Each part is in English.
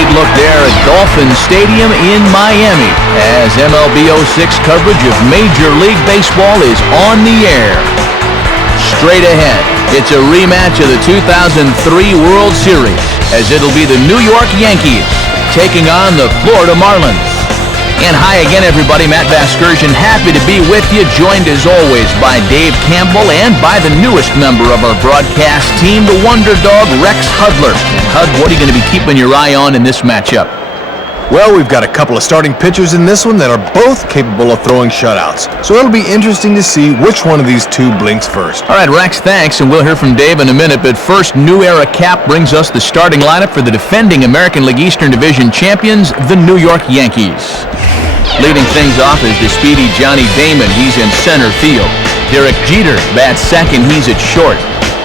great look there at Dolphin Stadium in Miami as MLB 06 coverage of Major League Baseball is on the air. Straight ahead, it's a rematch of the 2003 World Series as it'll be the New York Yankees taking on the Florida Marlins. And hi again, everybody. Matt Vasgersian, happy to be with you, joined as always by Dave Campbell and by the newest member of our broadcast team, the Wonder Dog, Rex Hudler. And Hud, what are you going to be keeping your eye on in this matchup? Well, we've got a couple of starting pitchers in this one that are both capable of throwing shutouts. So it'll be interesting to see which one of these two blinks first. All right, Rex, thanks, and we'll hear from Dave in a minute. But first, New Era Cap brings us the starting lineup for the defending American League Eastern Division champions, the New York Yankees. Leading things off is the speedy Johnny Damon. He's in center field. Derek Jeter bats second. He's at short.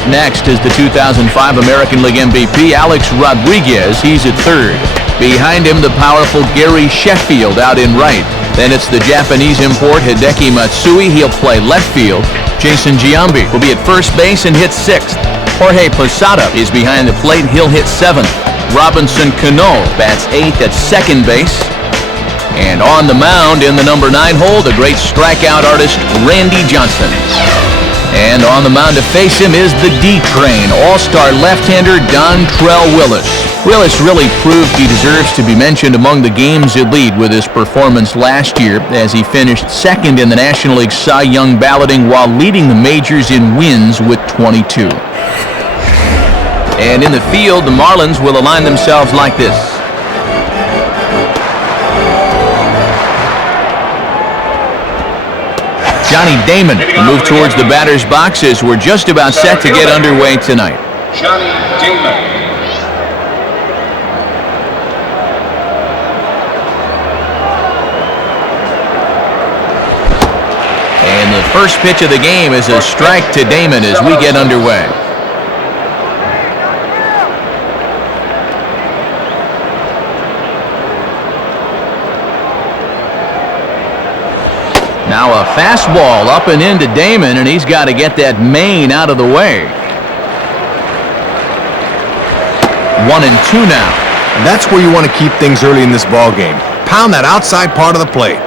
Next is the 2005 American League MVP, Alex Rodriguez. He's at third. Behind him, the powerful Gary Sheffield out in right. Then it's the Japanese import Hideki Matsui. He'll play left field. Jason Giambi will be at first base and hit sixth. Jorge Posada is behind the plate. He'll hit seventh. Robinson Cano bats eighth at second base. And on the mound in the number 9 hole, the great strikeout artist Randy Johnson. And on the mound to face him is the D-Train, all-star left-hander Dontrelle Willis. Willis really proved he deserves to be mentioned among the game's elite with his performance last year as he finished second in the National League Cy Young balloting while leading the majors in wins with 22. And in the field, the Marlins will align themselves like this. Johnny Damon will move towards the batter's box as we're just about set to get underway tonight. Johnny Damon. And the first pitch of the game is a strike to Damon as we get underway. Now a fastball up and into Damon, and he's got to get that main out of the way. 1-2 now. And that's where you want to keep things early in this ball game. Pound that outside part of the plate.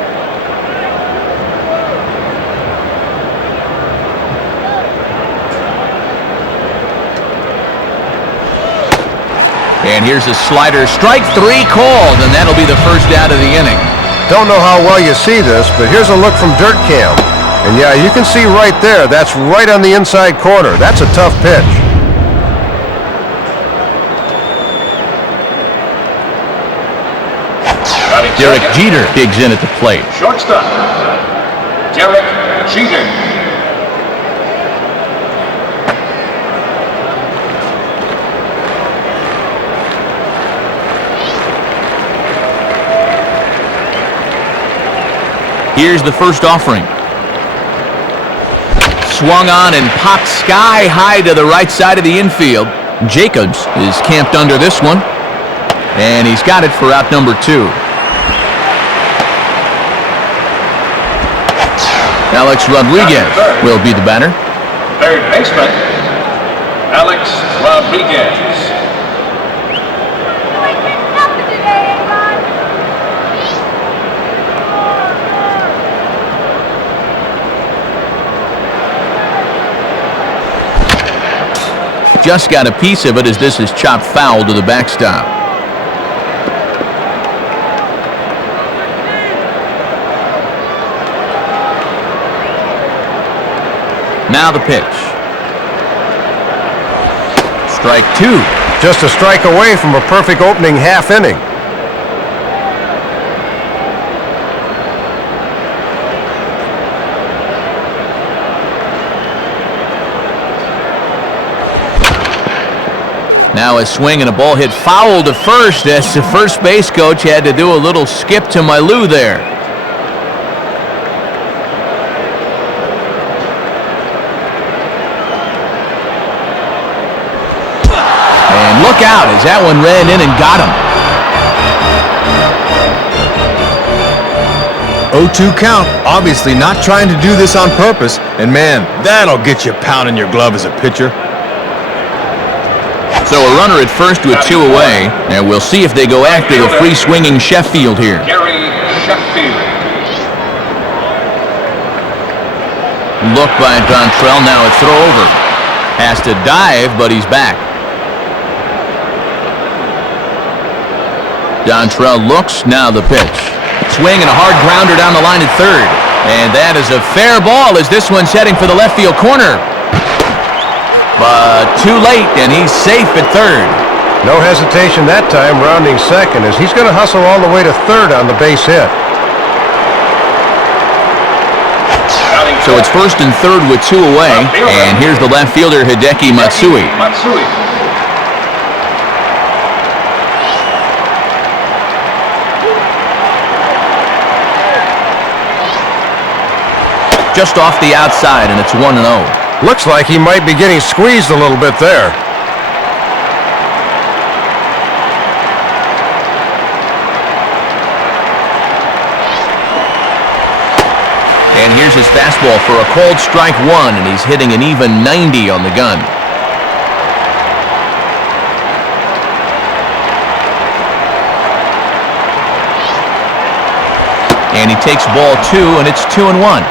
And here's a slider. Strike 3 called, and that'll be the first out of the inning. Don't know how well you see this, but here's a look from Dirt Cam. And yeah, you can see right there, that's right on the inside corner. That's a tough pitch. Derek Jeter digs in at the plate. Shortstop, Derek Jeter. Here's the first offering. Swung on and popped sky high to the right side of the infield. Jacobs is camped under this one. And he's got it for out number 2. Alex Rodriguez will be the batter. Third baseman, Alex Rodriguez. Just got a piece of it as this is chopped foul to the backstop. Now the pitch. Strike 2. Just a strike away from a perfect opening half inning. Now a swing and a ball hit foul to first as the first base coach had to do a little skip to my loo there. And look out as that one ran in and got him. 0-2 count. Obviously not trying to do this on purpose. And man, that'll get you pounding your glove as a pitcher. So a runner at first with 2 away, and we'll see if they go after the free-swinging Sheffield here. Gary Sheffield. Look by Dontrell, now a throw over. Has to dive, but he's back. Dontrell looks, now the pitch. Swing and a hard grounder down the line at third. And that is a fair ball as this one's heading for the left field corner. But too late, and he's safe at third. No hesitation that time, rounding second, as he's going to hustle all the way to third on the base hit. So it's first and third with 2 away, and here's the left fielder, Hideki Matsui. Just off the outside, and it's 1-0. Looks like he might be getting squeezed a little bit there. And here's his fastball for a called strike 1, and he's hitting an even 90 on the gun. And he takes ball 2, and it's 2-1.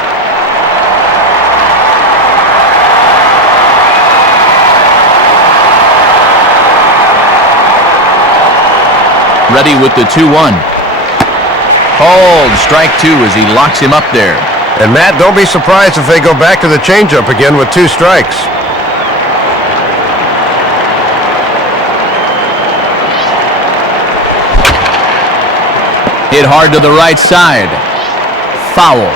Ready with the 2-1. Called strike 2 as he locks him up there. And Matt, don't be surprised if they go back to the changeup again with 2 strikes. Hit hard to the right side. Foul.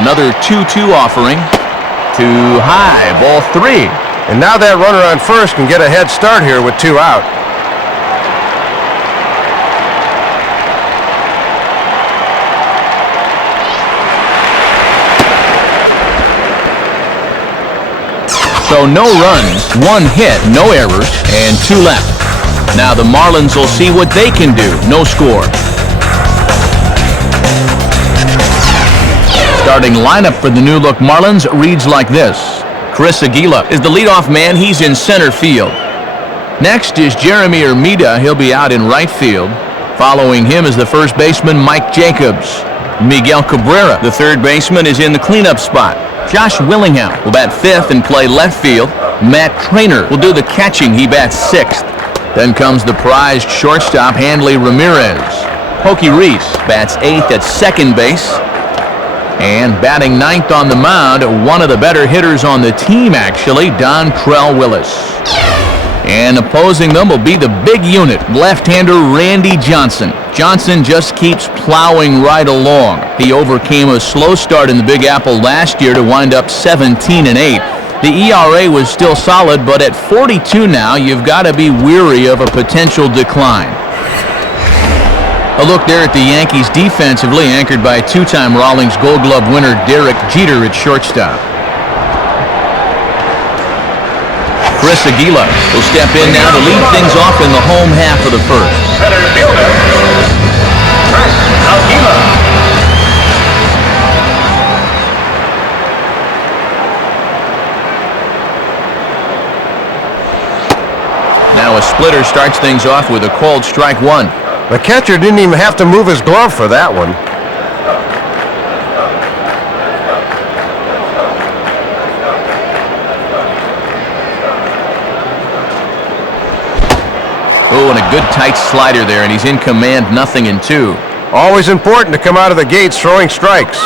Another 2-2 offering. Too high. Ball 3. And now that runner on first can get a head start here with 2 out. So no runs, 1 hit, no errors, and 2 left. Now the Marlins will see what they can do. No score. Starting lineup for the new-look Marlins reads like this. Chris Aguila is the leadoff man. He's in center field. Next is Jeremy Ermida. He'll be out in right field. Following him is the first baseman, Mike Jacobs. Miguel Cabrera, the third baseman, is in the cleanup spot. Josh Willingham will bat 5th and play left field. Matt Trainer will do the catching. He bats 6th. Then comes the prized shortstop, Hanley Ramirez. Pokey Reese bats 8th at second base. And batting 9th on the mound, one of the better hitters on the team, actually, Dontrell Willis. And opposing them will be the big unit, left-hander Randy Johnson. Johnson just keeps plowing right along. He overcame a slow start in the Big Apple last year to wind up 17-8. The ERA was still solid, but at 42 now, you've got to be weary of a potential decline. A look there at the Yankees defensively, anchored by 2-time Rawlings Gold Glove winner Derek Jeter at shortstop. Chris Aguila will step in now to lead things off in the home half of the first. Center fielder, Chris Aguila. Now a splitter starts things off with a called strike 1. The catcher didn't even have to move his glove for that one. Oh, and a good tight slider there, and he's in command, 0-2. Always important to come out of the gates throwing strikes.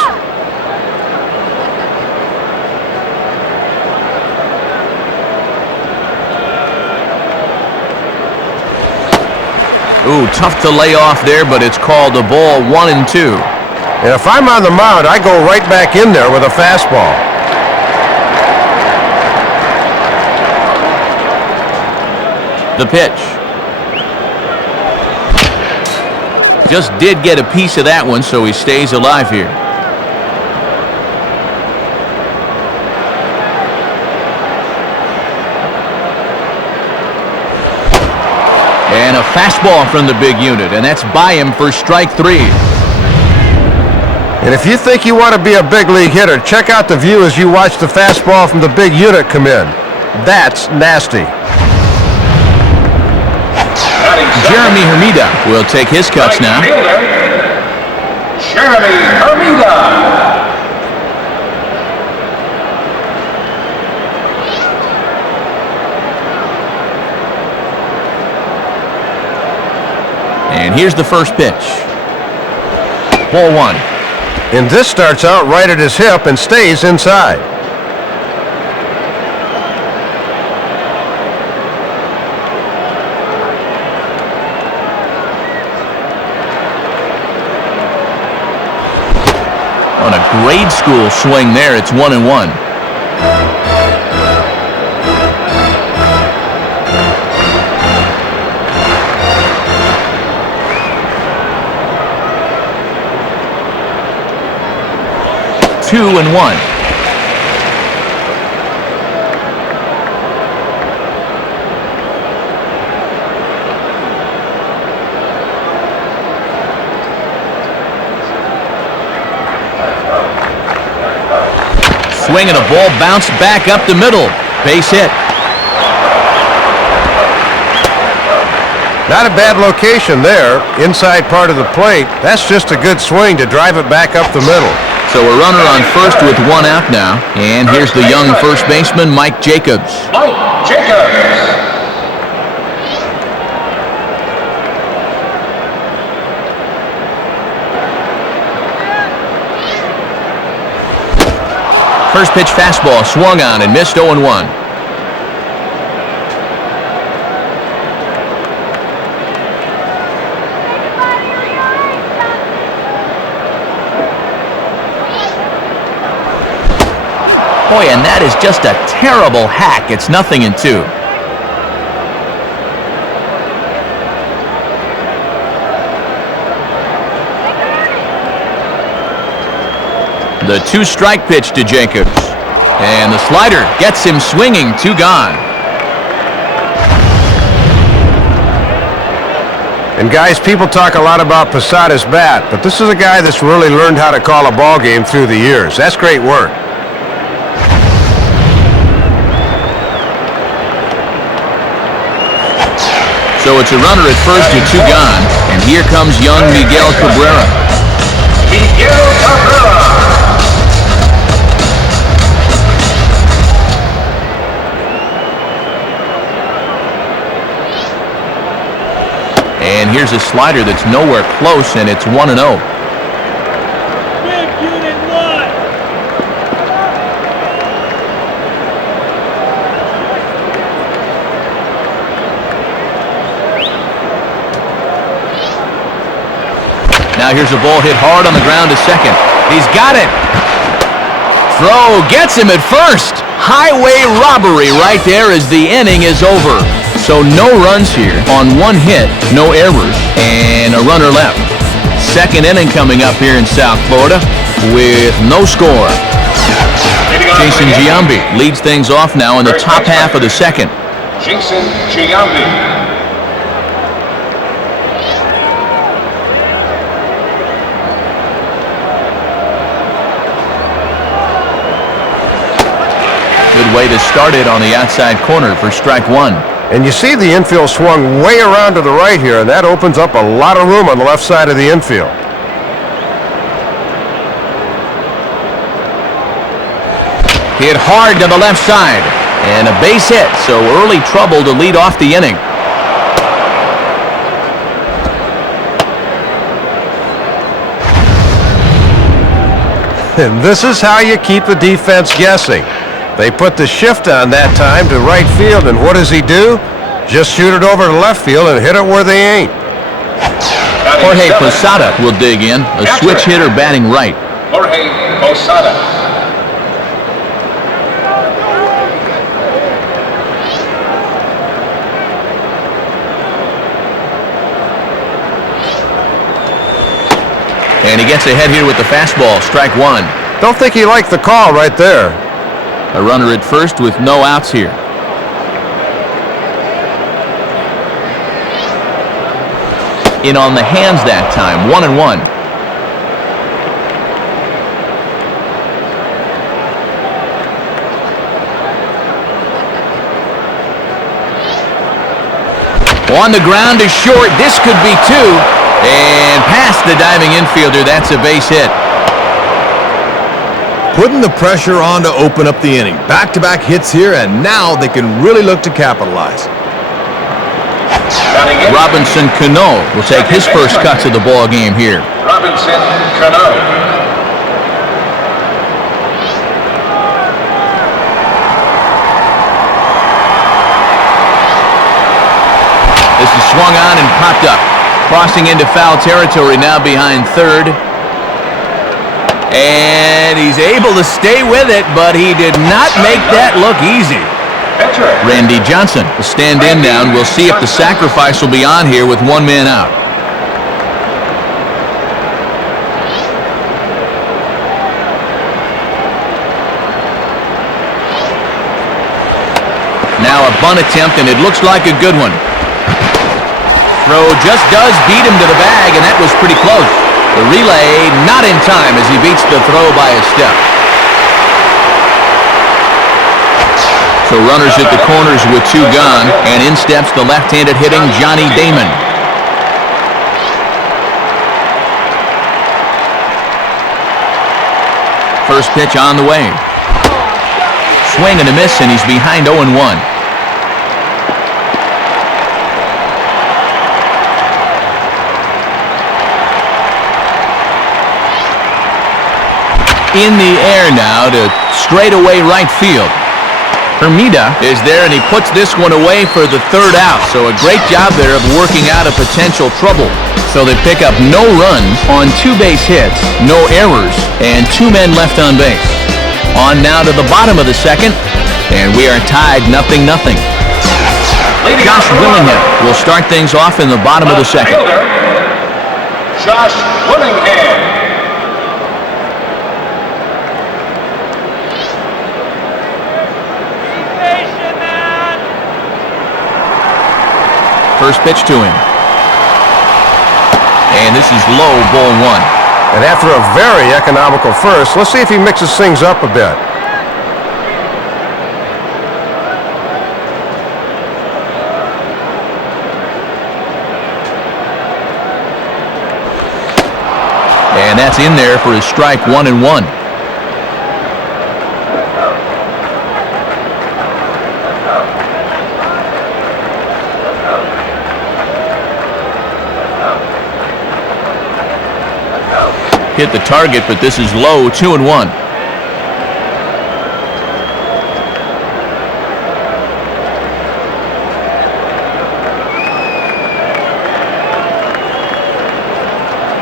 Ooh, tough to lay off there, but it's called a ball, 1-2. And if I'm on the mound, I go right back in there with a fastball. The pitch. Just did get a piece of that one, so he stays alive here. And a fastball from the big unit, and that's by him for strike 3. And if you think you want to be a big league hitter, check out the view as you watch the fastball from the big unit come in. That's nasty. Jeremy Hermida will take his cuts now. Jeremy Hermida. And here's the first pitch. Ball one. And this starts out right at his hip and stays inside. On a grade school swing there, it's 1-1. Two and one. Swing and a ball bounced back up the middle. Base hit. Not a bad location there, inside part of the plate. That's just a good swing to drive it back up the middle. So a runner on first with one out now. And here's the young first baseman, Mike Jacobs. Mike Jacobs. First pitch fastball swung on and missed 0-1. Boy, and that is just a terrible hack. It's 0-2. The two-strike pitch to Jacobs. And the slider gets him swinging. Two gone. And guys, people talk a lot about Posada's bat, but this is a guy that's really learned how to call a ball game through the years. That's great work. So it's a runner at first with two gone. And here comes young Miguel Cabrera. Miguel Cabrera. And here's a slider that's nowhere close, and it's 1-0. Big unit one. Now here's a ball hit hard on the ground to second. He's got it. Throw gets him at first. Highway robbery right there as the inning is over. So no runs here on one hit, no errors, and a runner left. Second inning coming up here in South Florida with no score. Jason Giambi leads things off now in the top half of the second. Jason Giambi. Good way to start it on the outside corner for strike one. And you see the infield swung way around to the right here, and that opens up a lot of room on the left side of the infield. Hit hard to the left side. And a base hit, so early trouble to lead off the inning. And this is how you keep the defense guessing. They put the shift on that time to right field, and what does he do? Just shoot it over to left field and hit it where they ain't. Jorge Posada will dig in, a switch hitter batting right. Jorge Posada. And he gets ahead here with the fastball, strike one. Don't think he liked the call right there. A runner at first with no outs here. In on the hands that time, 1-1. On the ground is short. This could be two. And past the diving infielder. That's a base hit. Putting the pressure on to open up the inning. Back-to-back hits here, and now they can really look to capitalize. Robinson Cano will take his first cuts of the ball game here. Robinson Cano. This is swung on and popped up. Crossing into foul territory now behind third. And he's able to stay with it, but he did not make that look easy. Randy Johnson will stand in now, and we'll see if the sacrifice will be on here with one man out. Now a bunt attempt, and it looks like a good one. Throw just does beat him to the bag, and that was pretty close. The relay not in time as he beats the throw by a step. So runners at the corners with two gone, and in steps the left-handed hitting Johnny Damon. First pitch on the way. Swing and a miss, and he's behind 0-1. In the air now to straightaway right field. Hermida is there, and he puts this one away for the third out. So a great job there of working out a potential trouble. So they pick up no runs on two base hits, no errors, and two men left on base. On now to the bottom of the second, and we are tied 0-0. Josh Willingham will start things off in the bottom of the second. Josh Willingham. First pitch to him. And this is low, ball one. And after a very economical first, let's see if he mixes things up a bit. And that's in there for his strike, 1-1. Hit the target, but this is low, 2-1.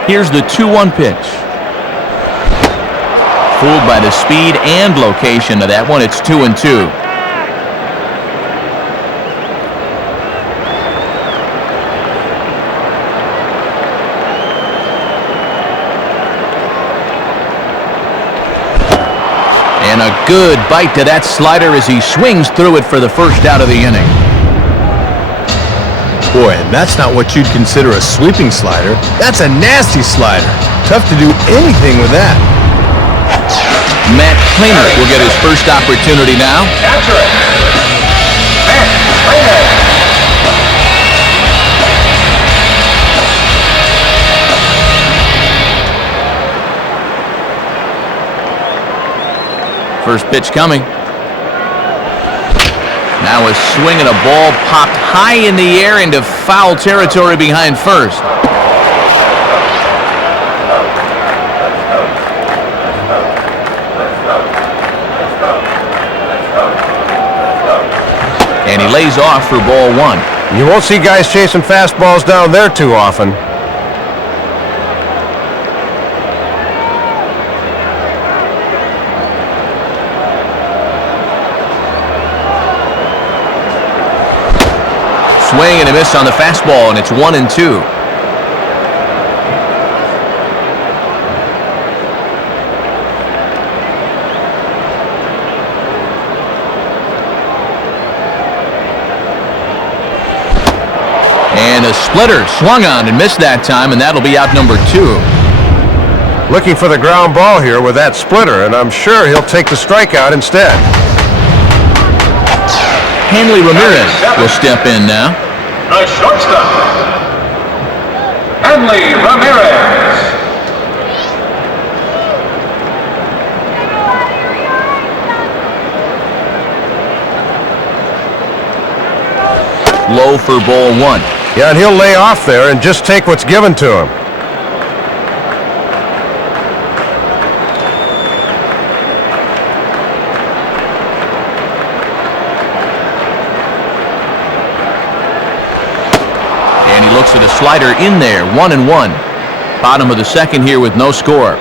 Here's the 2-1 pitch. Fooled by the speed and location of that one. It's 2-2. And a good bite to that slider as he swings through it for the first out of the inning. Boy, and that's not what you'd consider a sweeping slider. That's a nasty slider. Tough to do anything with that. Matt Kleiner will get his first opportunity now. Capture it. Matt Kleiner. First pitch coming. Now a swing and a ball popped high in the air into foul territory behind first. And he lays off for ball one. You won't see guys chasing fastballs down there too often. Swing and a miss on the fastball, and it's 1-2. And a splitter swung on and missed that time, and that'll be out number 2. Looking for the ground ball here with that splitter, and I'm sure he'll take the strikeout instead. Hanley Ramirez will step in now. The shortstop, Hanley Ramirez. Low for ball one. Yeah, and he'll lay off there and just take what's given to him. And he looks at a slider in there, 1-1. Bottom of the second here with no score.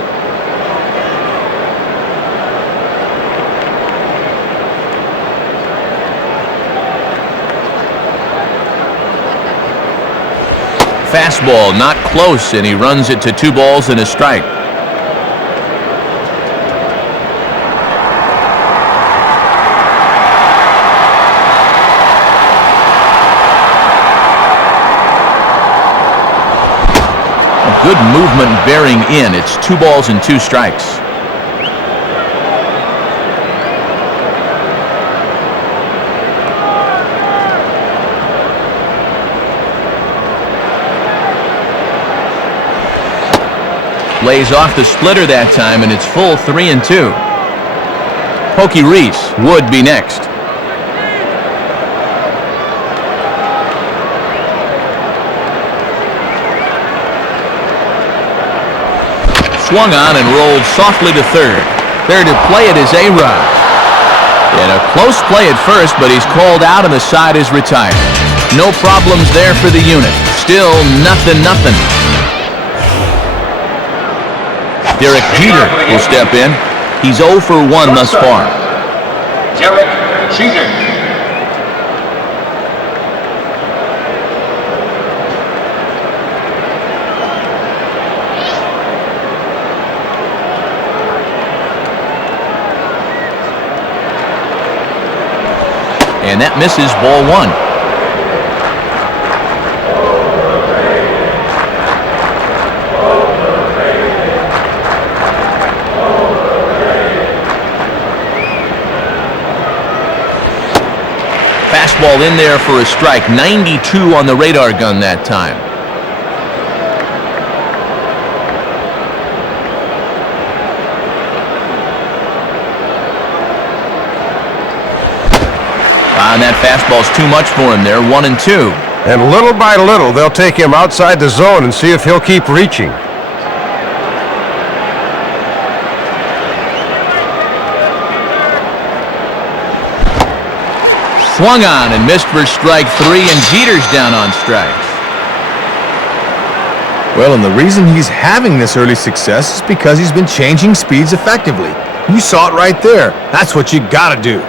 Fastball not close, and he runs it to 2 balls and a strike. Good movement bearing in. It's 2 balls and 2 strikes. Lays off the splitter that time, and it's full 3-2. Pokey Reese would be next. Swung on and rolled softly to third. There to play it is A-Rod. In a close play at first, but he's called out and the side is retired. No problems there for the unit. Still nothing. Derek Jeter will step in. He's 0 for 1 thus far. Derek Jeter. And that misses ball 1. Fastball in there for a strike. 92 on the radar gun that time. And that fastball's too much for him there. 1-2. And little by little, they'll take him outside the zone and see if he'll keep reaching. Swung on and missed for strike 3, and Jeter's down on strikes. Well, and the reason he's having this early success is because he's been changing speeds effectively. You saw it right there. That's what you gotta do.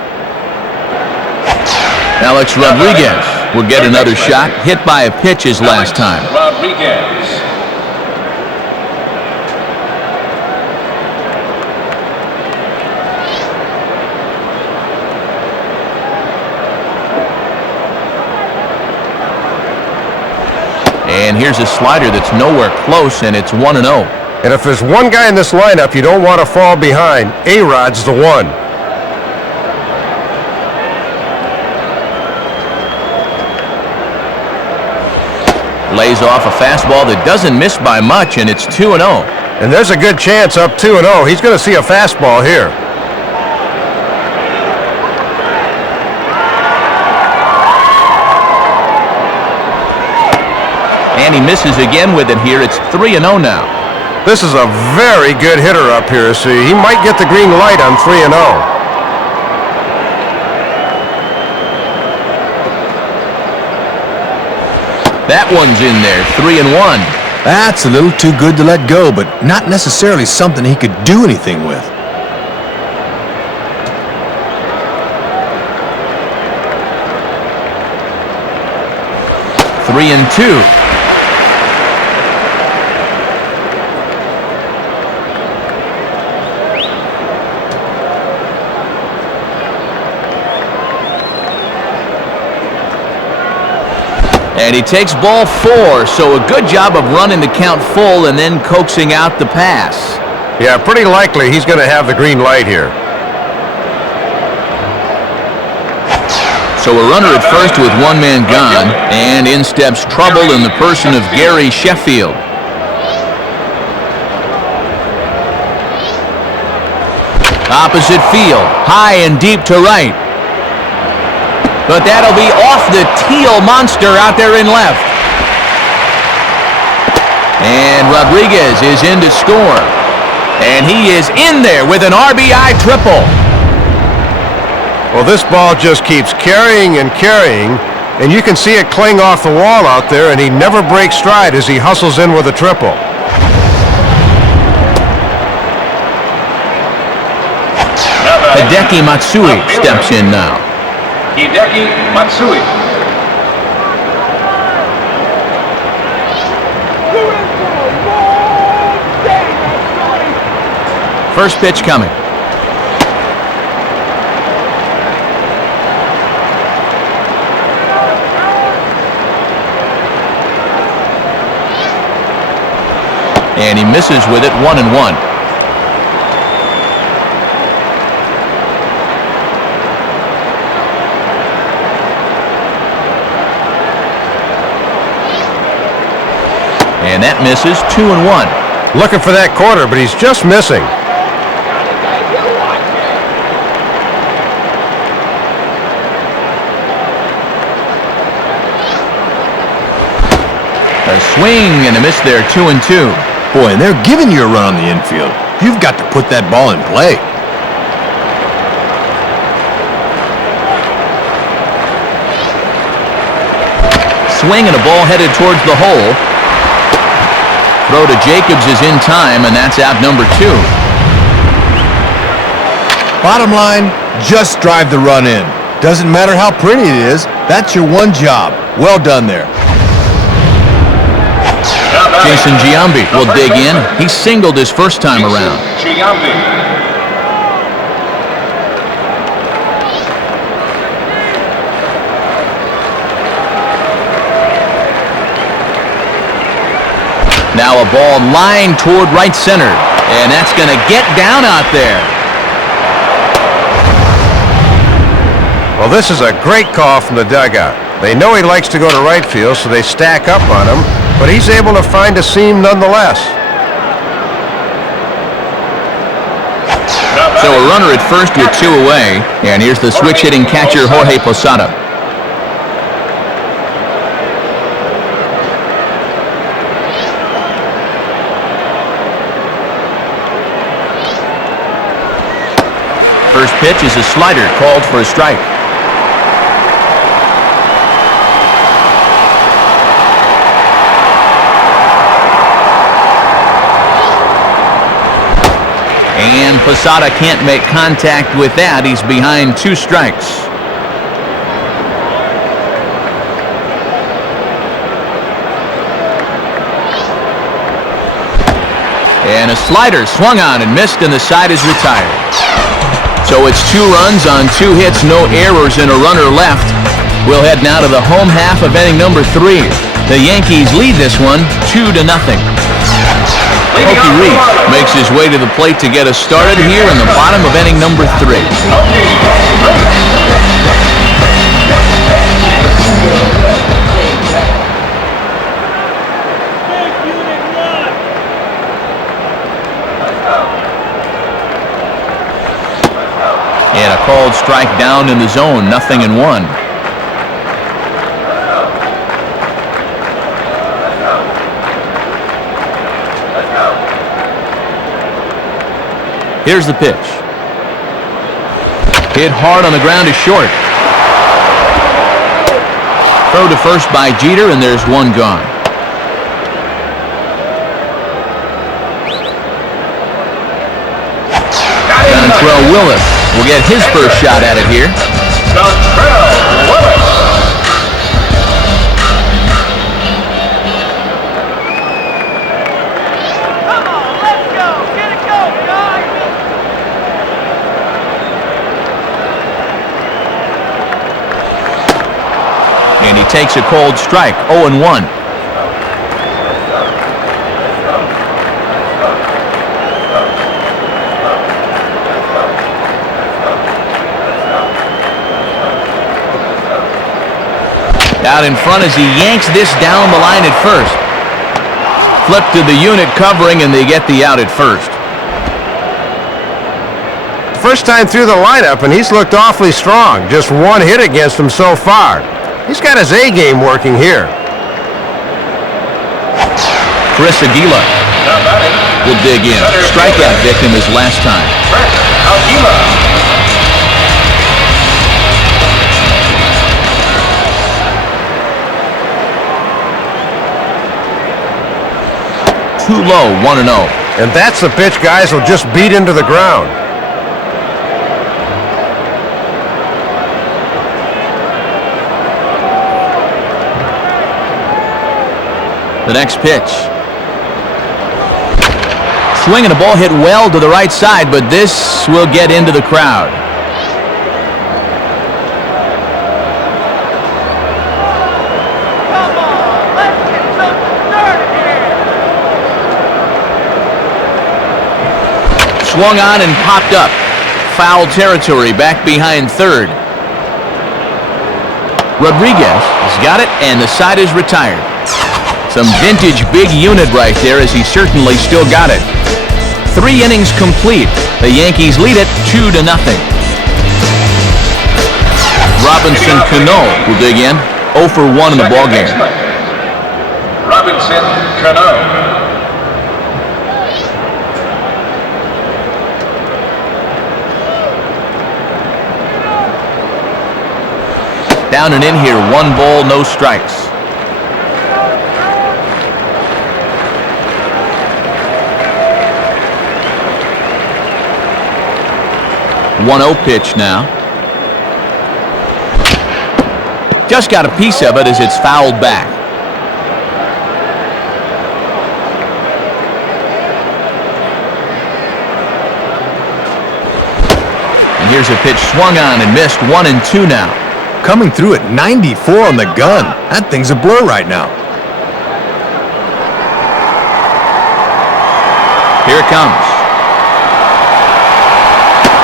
Alex Rodriguez will get another shot. Hit by a pitch his last time. Rodriguez. And here's a slider that's nowhere close, and it's 1-0. And if there's one guy in this lineup you don't want to fall behind, A-Rod's the one. Lays off a fastball that doesn't miss by much, and it's 2-0. And there's a good chance up 2-0. He's going to see a fastball here. And he misses again with it here. It's 3-0 now. This is a very good hitter up here, so he might get the green light on 3-0. That one's in there, 3-1. That's a little too good to let go, but not necessarily something he could do anything with. Three and two. And he takes ball 4, so a good job of running the count full and then coaxing out the pass. Yeah, pretty likely he's going to have the green light here. So a runner at first with one man gone, and in steps trouble in the person of Gary Sheffield. Opposite field, high and deep to right. But that'll be off the teal monster out there in left. And Rodriguez is in to score. And he is in there with an RBI triple. Well, this ball just keeps carrying and carrying, and you can see it cling off the wall out there, and he never breaks stride as he hustles in with a triple. Hideki Matsui steps in now. Hideki Matsui. First pitch coming. And he misses with it, 1-1. And that misses, 2-1. Looking for that corner, but he's just missing. A swing and a miss there, 2-2. Boy, and they're giving you a run on the infield. You've got to put that ball in play. Swing and a ball headed towards the hole. Throw to Jacobs is in time, and that's out number 2. Bottom line, just drive the run in. Doesn't matter how pretty it is, that's your one job. Well done there. Jason Giambi will dig in. He singled his first time around. Giambi. Now a ball lined toward right center, and that's going to get down out there. Well, this is a great call from the dugout. They know he likes to go to right field, so they stack up on him, but he's able to find a seam nonetheless. So a runner at first with 2 away, and here's the switch-hitting catcher Jorge Posada. First pitch is a slider called for a strike. And Posada can't make contact with that. He's behind 2 strikes. And a slider swung on and missed, and the side is retired. So it's 2 runs on 2 hits, no errors, and a runner left. We'll head now to the home half of inning number 3. The Yankees lead this one 2-0. Okie Reese makes his way to the plate to get us started here in the bottom of inning number 3. And a called strike down in the zone, 0-1. Here's the pitch. Hit hard on the ground is short. Throw to first by Jeter, and there's 1 gone. Dontrell Willis will get his first shot at it here. Dontrell Willis. And he takes a cold strike, 0-1. Out in front as he yanks this down the line at first. Flip to the unit covering, and they get the out at first. First time through the lineup, and he's looked awfully strong. Just one hit against him so far. He's got his A game working here. Chris Aguila will dig in. Strikeout victim his last time. Aguila. Too low, 1-0. And that's the pitch guys will just beat into the ground. The next pitch. Swing and a ball hit well to the right side, but this will get into the crowd. Swung on and popped up. Foul territory back behind third. Rodriguez has got it, and the side is retired. Some vintage big unit right there, as he certainly still got it. 3 innings complete. The Yankees lead it 2-0. Robinson Cano will dig in. 0 for 1 in the ballgame. Robinson Cano. Down and in here, 1 ball, no strikes. One 1-0 pitch now. Just got a piece of it as it's fouled back. And here's a pitch swung on and missed. 1-2 now. Coming through at 94 on the gun. That thing's a blur right now. Here it comes.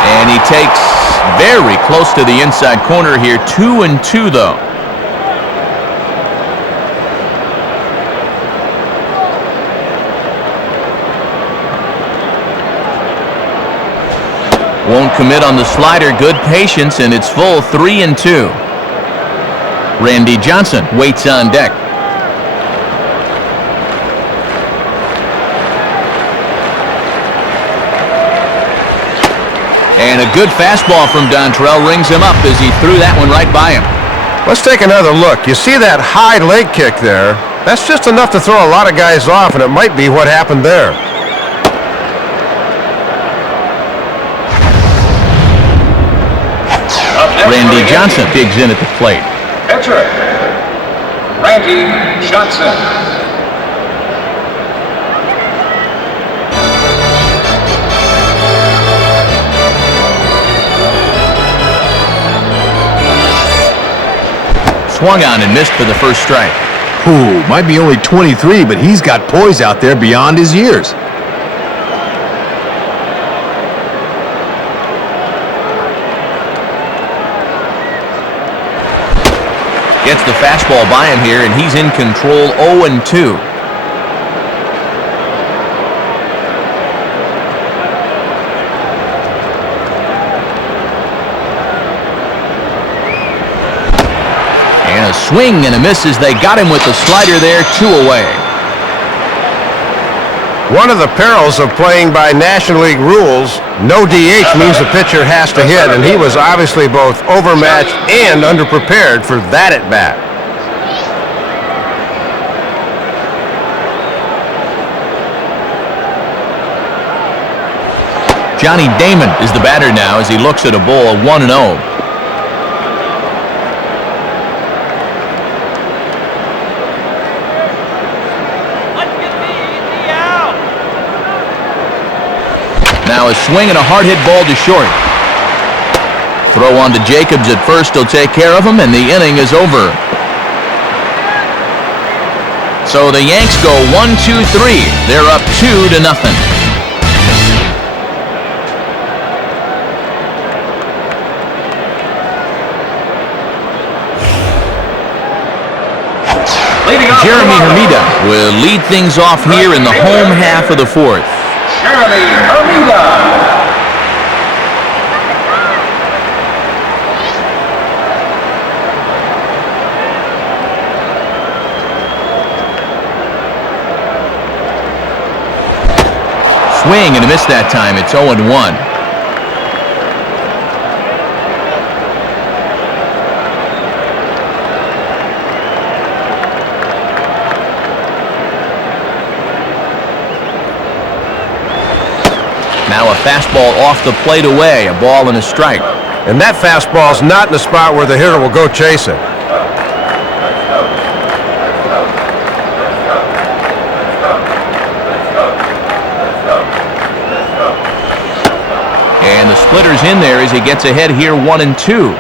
And he takes very close to the inside corner here. 2-2 though. Won't commit on the slider. Good patience, and it's full. 3-2. Randy Johnson waits on deck. And a good fastball from Dontrell rings him up as he threw that one right by him. Let's take another look. You see that high leg kick there? That's just enough to throw a lot of guys off, and it might be what happened there. Randy Johnson digs in at the plate. Pitcher, Randy Johnson. Swung on and missed for the first strike. Ooh, might be only 23, but he's got poise out there beyond his years. Gets the fastball by him here, and he's in control. 0-2. And a swing and a miss as they got him with the slider there. 2 away. One of the perils of playing by National League rules, no DH means the pitcher has to hit, and he was obviously both overmatched and underprepared for that at-bat. Johnny Damon is the batter now as he looks at a ball. 1-0. Now a swing and a hard hit ball to short. Throw on to Jacobs at first. He'll take care of him, and the inning is over. So the Yanks go 1-2-3. They're up 2-0. Leading off Jeremy the bottom. Hermida will lead things off here in the home half of the fourth. Jeremy Hermida. Swing and a miss that time. It's 0-1. Now a fastball off the plate away, a ball and a strike. And that fastball's not in the spot where the hitter will go chase it. And the splitter's in there as he gets ahead here 1-2.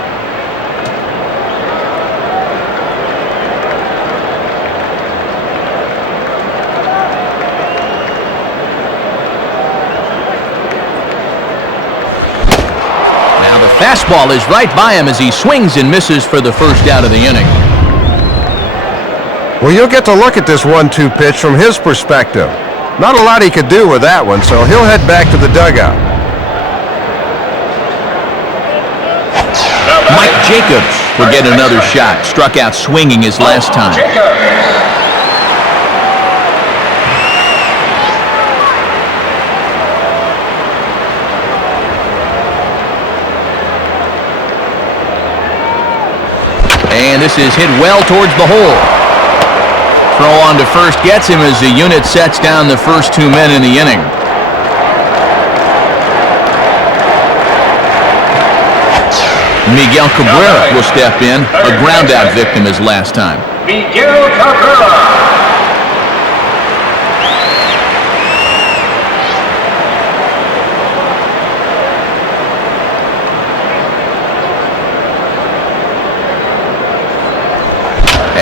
Now the fastball is right by him as he swings and misses for the first out of the inning. Well, you'll get to look at this 1-2 pitch from his perspective. Not a lot he could do with that one, so he'll head back to the dugout. Mike Jacobs will get another shot. Struck out swinging his last time. And this is hit well towards the hole. Throw on to first gets him as the unit sets down the first two men in the inning. Miguel Cabrera will step in, a ground-out victim his last time. Miguel Cabrera.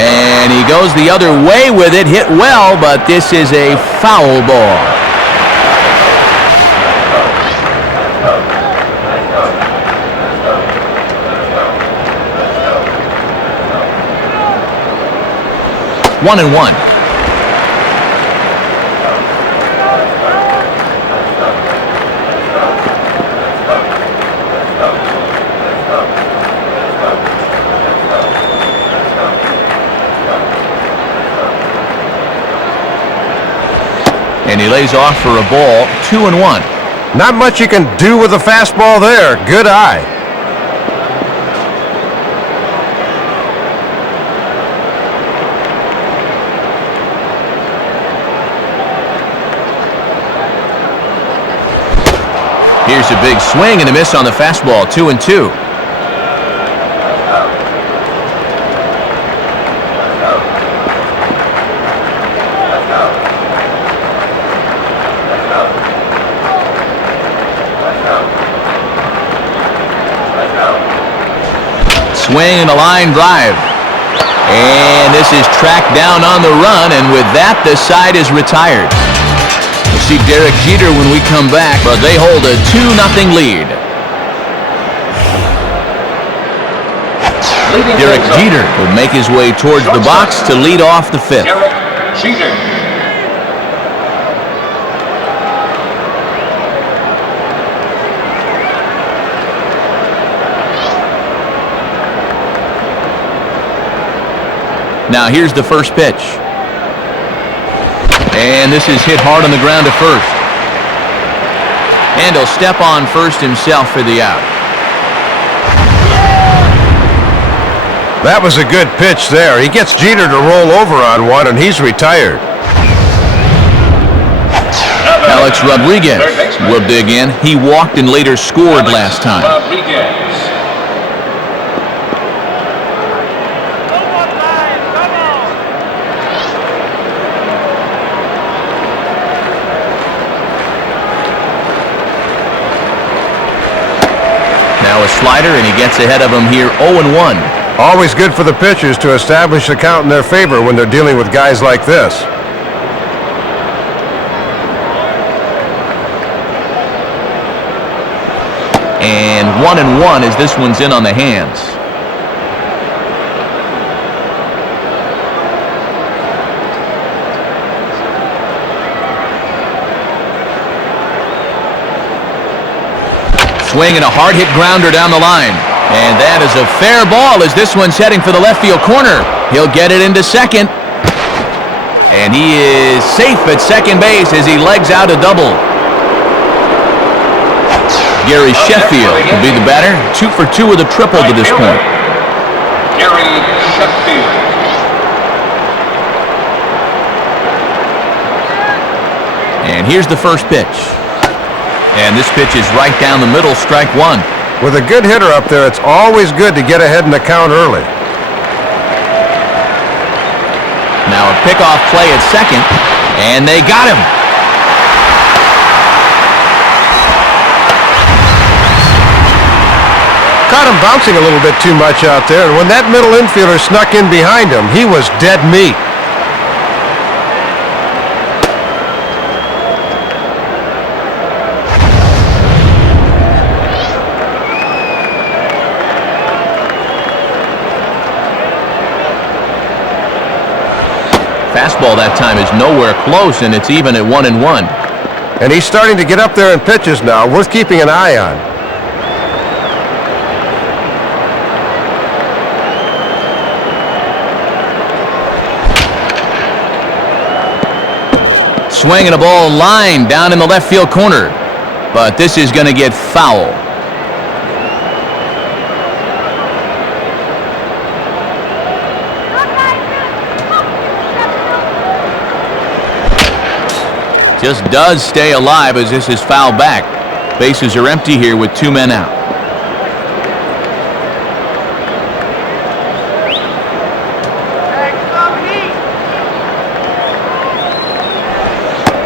And he goes the other way with it, hit well, but this is a foul ball. One and one. And he lays off for a ball, 2-1. Not much you can do with a fastball there. Good eye. Here's a big swing and a miss on the fastball, 2-2. Swing and a line drive. And this is tracked down on the run, and with that, the side is retired. We'll see Derek Jeter when we come back, but they hold a 2-0 lead. Derek Jeter will make his way towards the box to lead off the fifth. Derek Jeter. Now here's the first pitch. And this is hit hard on the ground to first. And he'll step on first himself for the out. That was a good pitch there. He gets Jeter to roll over on one, and he's retired. Alex Rodriguez will dig in. He walked and later scored last time. Rodriguez. Now a slider, and he gets ahead of him here 0-1. Always good for the pitchers to establish the count in their favor when they're dealing with guys like this. And 1-1 as this one's in on the hands. Swing and a hard-hit grounder down the line. And that is a fair ball as this one's heading for the left field corner. He'll get it into second. And he is safe at second base as he legs out a double. Gary Sheffield will be the batter. 2 for 2 with a triple to this point. Gary Sheffield. And here's the first pitch. And this pitch is right down the middle, strike one. With a good hitter up there, it's always good to get ahead in the count early. Now a pickoff play at second, and they got him. Caught him bouncing a little bit too much out there, and when that middle infielder snuck in behind him, he was dead meat. Fastball that time is nowhere close, and it's even at 1-1. And he's starting to get up there in pitches now, worth keeping an eye on. Swing and a ball line down in the left field corner. But this is going to get foul. Just does stay alive as this is fouled back. Bases are empty here with 2 men out.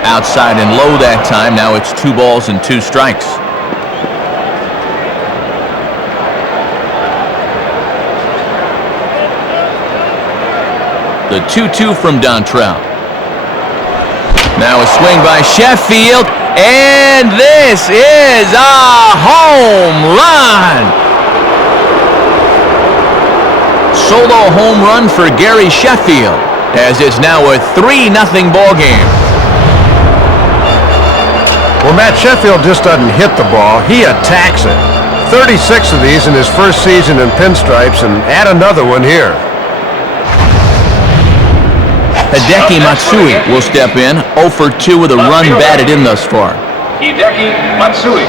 Outside and low that time. Now it's 2 balls and 2 strikes. The 2-2 from Dontrell. Now a swing by Sheffield, and this is a home run. Solo home run for Gary Sheffield, as it's now a 3-0 ball game. Well, Matt, Sheffield just doesn't hit the ball, he attacks it. 36 of these in his first season in pinstripes, and add another one here. Hideki Matsui will step in, 0 for 2 with a run batted in thus far. Hideki Matsui.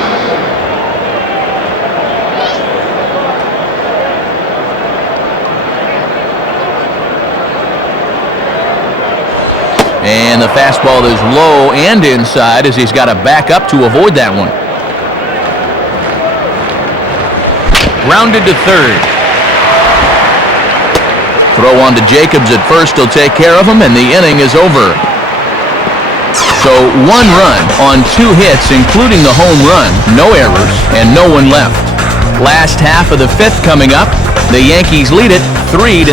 And the fastball is low and inside as he's got to back up to avoid that one. Grounded to third. Throw on to Jacobs at first. He'll take care of him, and the inning is over. So 1 run on 2 hits, including the home run, no errors, and no one left. Last half of the 5th coming up. The Yankees lead it 3-0.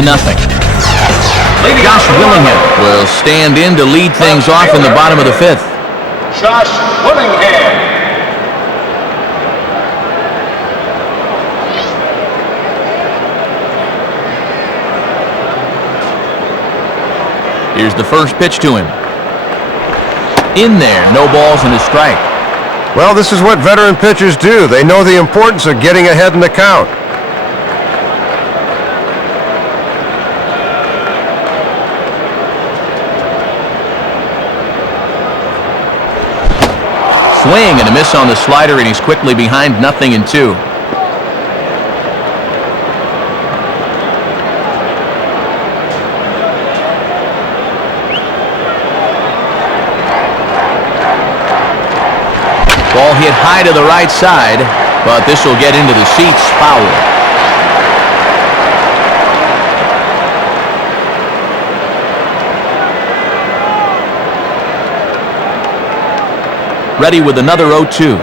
Josh Willingham will stand in to lead things off in the bottom of the 5th. Josh Willingham. Here's the first pitch to him. In there, no balls and a strike. Well, this is what veteran pitchers do. They know the importance of getting ahead in the count. Swing and a miss on the slider, and he's quickly behind 0-2. Ball hit high to the right side, but this will get into the seats, foul. Ready with another 0-2.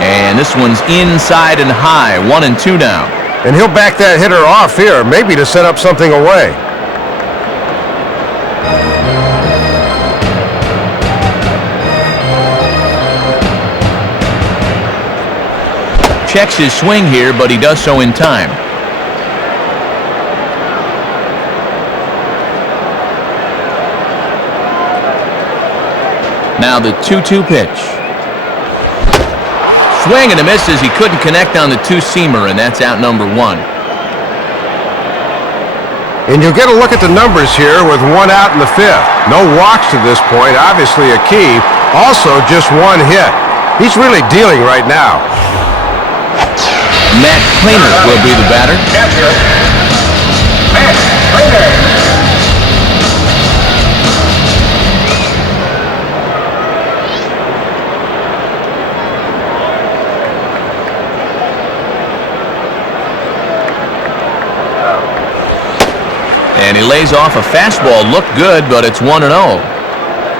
And this one's inside and high, 1-2 now. And he'll back that hitter off here, maybe to set up something away. Checks his swing here, but he does so in time. Now the 2-2 pitch. Swing and a miss as he couldn't connect on the two-seamer, and that's out number one. And you'll get a look at the numbers here with one out in the fifth. No walks to this point, obviously a key. Also just one hit. He's really dealing right now. Matt Kleiner will be the batter. Catcher, Matt Kleiner. And he lays off a fastball. Looked good, but it's 1-0.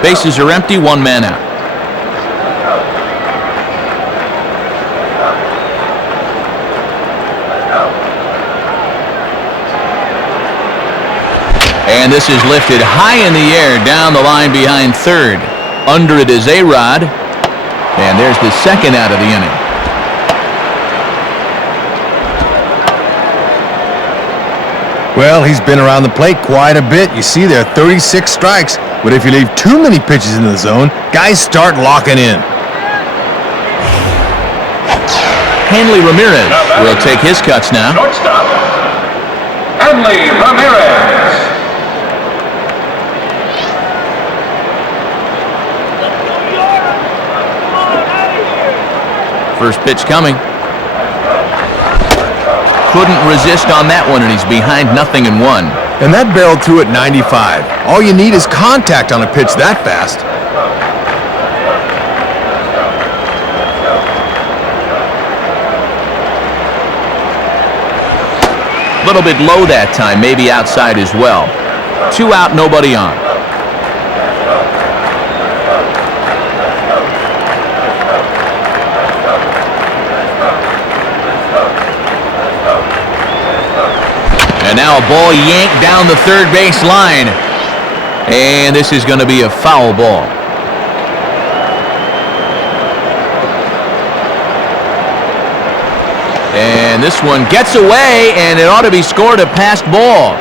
Bases are empty, one man out. And this is lifted high in the air down the line behind third. Under it is A-Rod. And there's the second out of the inning. Well, he's been around the plate quite a bit. You see there are 36 strikes, but if you leave too many pitches in the zone, guys start locking in. Hanley Ramirez will take his cuts now. Shortstop, Hanley Ramirez. First pitch coming. Couldn't resist on that one, and he's behind 0-1. And that barreled through at 95. All you need is contact on a pitch that fast. A little bit low that time, maybe outside as well. 2 out, nobody on. And now a ball yanked down the third base line. And this is going to be a foul ball. And this one gets away, and it ought to be scored a passed ball.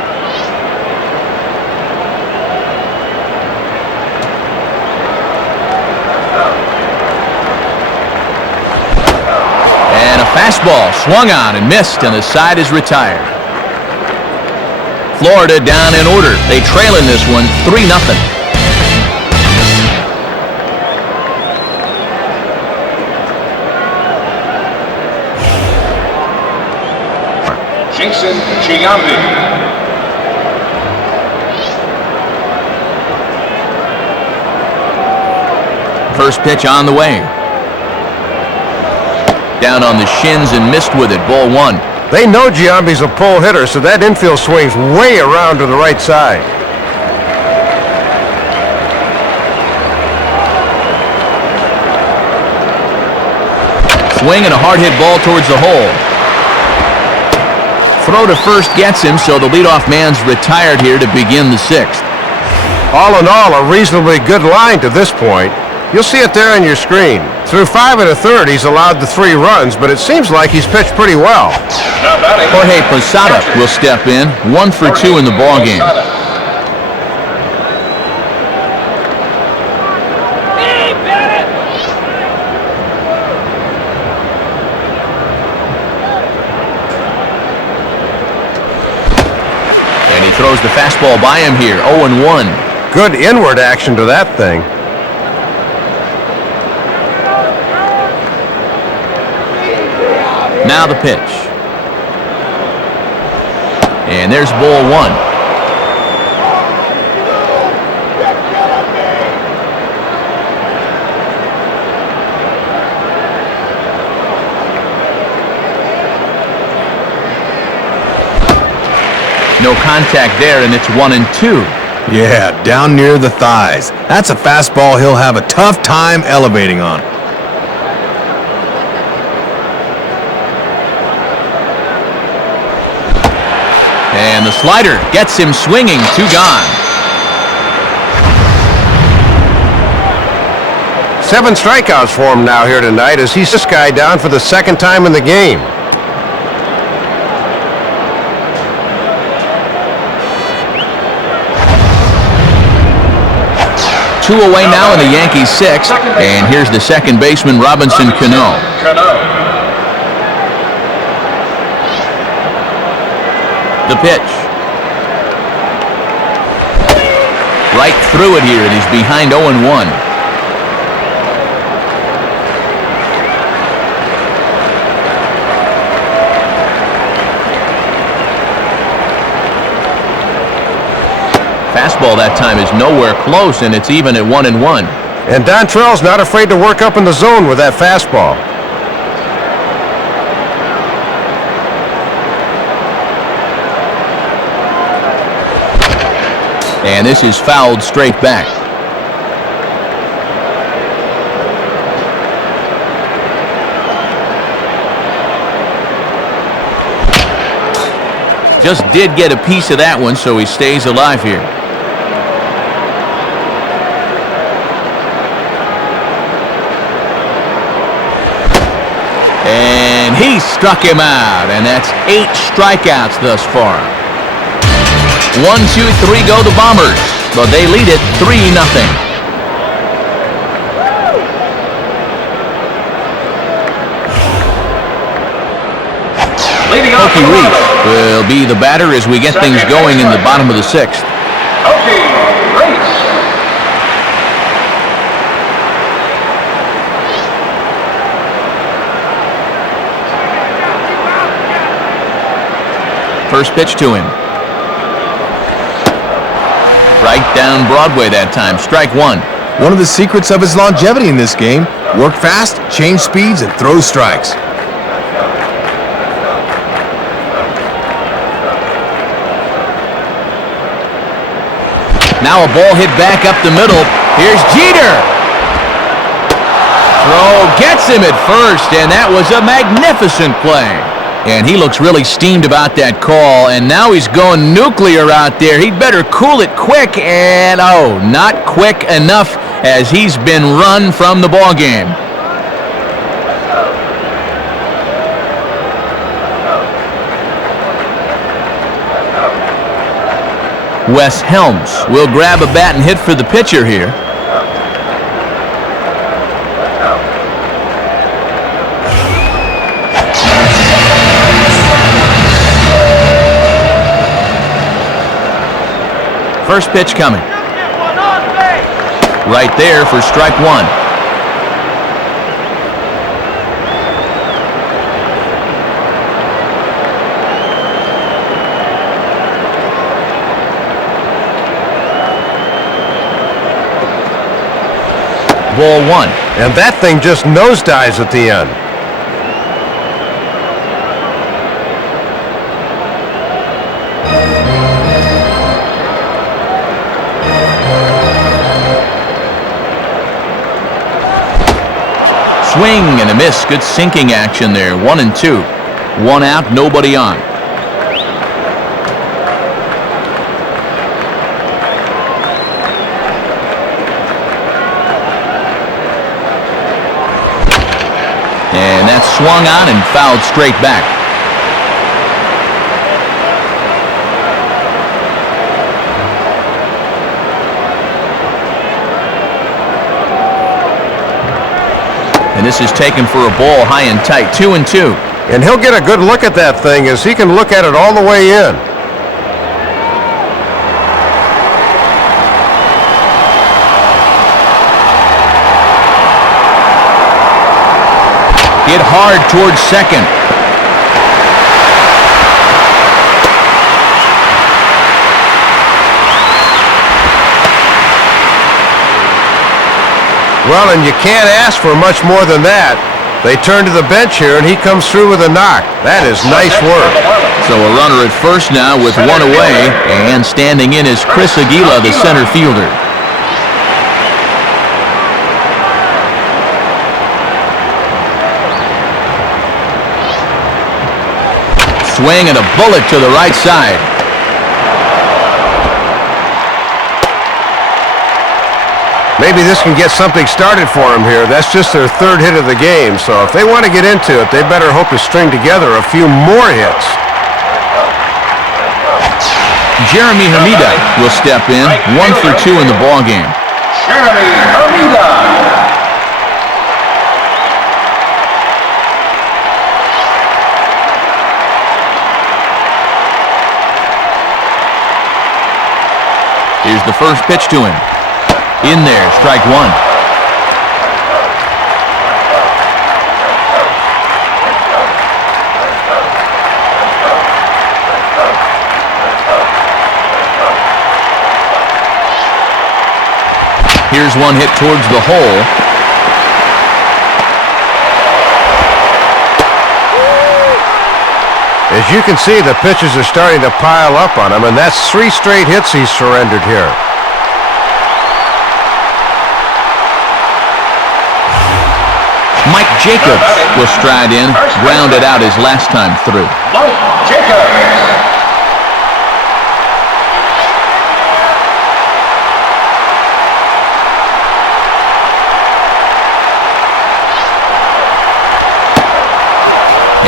And a fastball swung on and missed, and the side is retired. Florida down in order. They trail in this one 3-0. Jason Giambi. First pitch on the way. Down on the shins and missed with it. Ball one. They know Giambi's a pull hitter, so that infield swings way around to the right side. Swing and a hard hit ball towards the hole. Throw to first gets him, so the leadoff man's retired here to begin the sixth. All in all, a reasonably good line to this point. You'll see it there on your screen. Through 5 1/3, he's allowed the 3 runs, but it seems like he's pitched pretty well. Jorge Posada will step in, 1 for 2 in the ballgame. And he throws the fastball by him here, 0-1. Good inward action to that thing. Now the pitch. And there's ball one. No contact there, and it's 1-2. Yeah, down near the thighs. That's a fastball he'll have a tough time elevating on. And the slider gets him swinging, 2 gone. 7 strikeouts for him now here tonight as he's this guy down for the 2nd time in the game. 2 away now in the Yankees' 6th. And here's the second baseman, Robinson Cano. The pitch. Right through it here, and he's behind 0-1. Fastball that time is nowhere close, and it's even at 1-1. And Dontrell's not afraid to work up in the zone with that fastball. And this is fouled straight back. Just did get a piece of that one, so he stays alive here. And he struck him out, and that's 8 strikeouts thus far. 1, 2, 3 go the Bombers, but they lead it 3-0. Okie Reese will be the batter as we get things going in the bottom of the 6th. Okie Reese. First pitch to him. Right down Broadway that time. Strike 1. One of the secrets of his longevity in this game: work fast, change speeds, and throw strikes. Now a ball hit back up the middle. Here's Jeter. Throw gets him at first, and that was a magnificent play. And he looks really steamed about that call, and now he's going nuclear out there. He'd better cool it quick, and oh, not quick enough as he's been run from the ballgame. Wes Helms will grab a bat and hit for the pitcher here. First pitch coming. Right there for strike 1. Ball 1. And that thing just nosedives at the end. Swing and a miss. Good sinking action there. 1-2. 1 out, nobody on. And that's swung on and fouled straight back. And this is taken for a ball high and tight. 2-2. And he'll get a good look at that thing as he can look at it all the way in. Hit hard towards second. Well, and you can't ask for much more than that. They turn to the bench here, and he comes through with a knock. That is nice work. So a runner at first now with 1 away, and standing in is Chris Aguila, the center fielder. Swing and a bullet to the right side. Maybe this can get something started for them here. That's just their 3rd hit of the game, so if they want to get into it, they better hope to string together a few more hits. Jeremy Hermida will step in, 1 for 2 in the ballgame. Jeremy Hermida. Here's the first pitch to him. In there, strike one. Here's one hit towards the hole. As you can see, the pitches are starting to pile up on him, and that's 3 straight hits he's surrendered here. Mike Jacobs will stride in, grounded out his last time through. Mike Jacobs.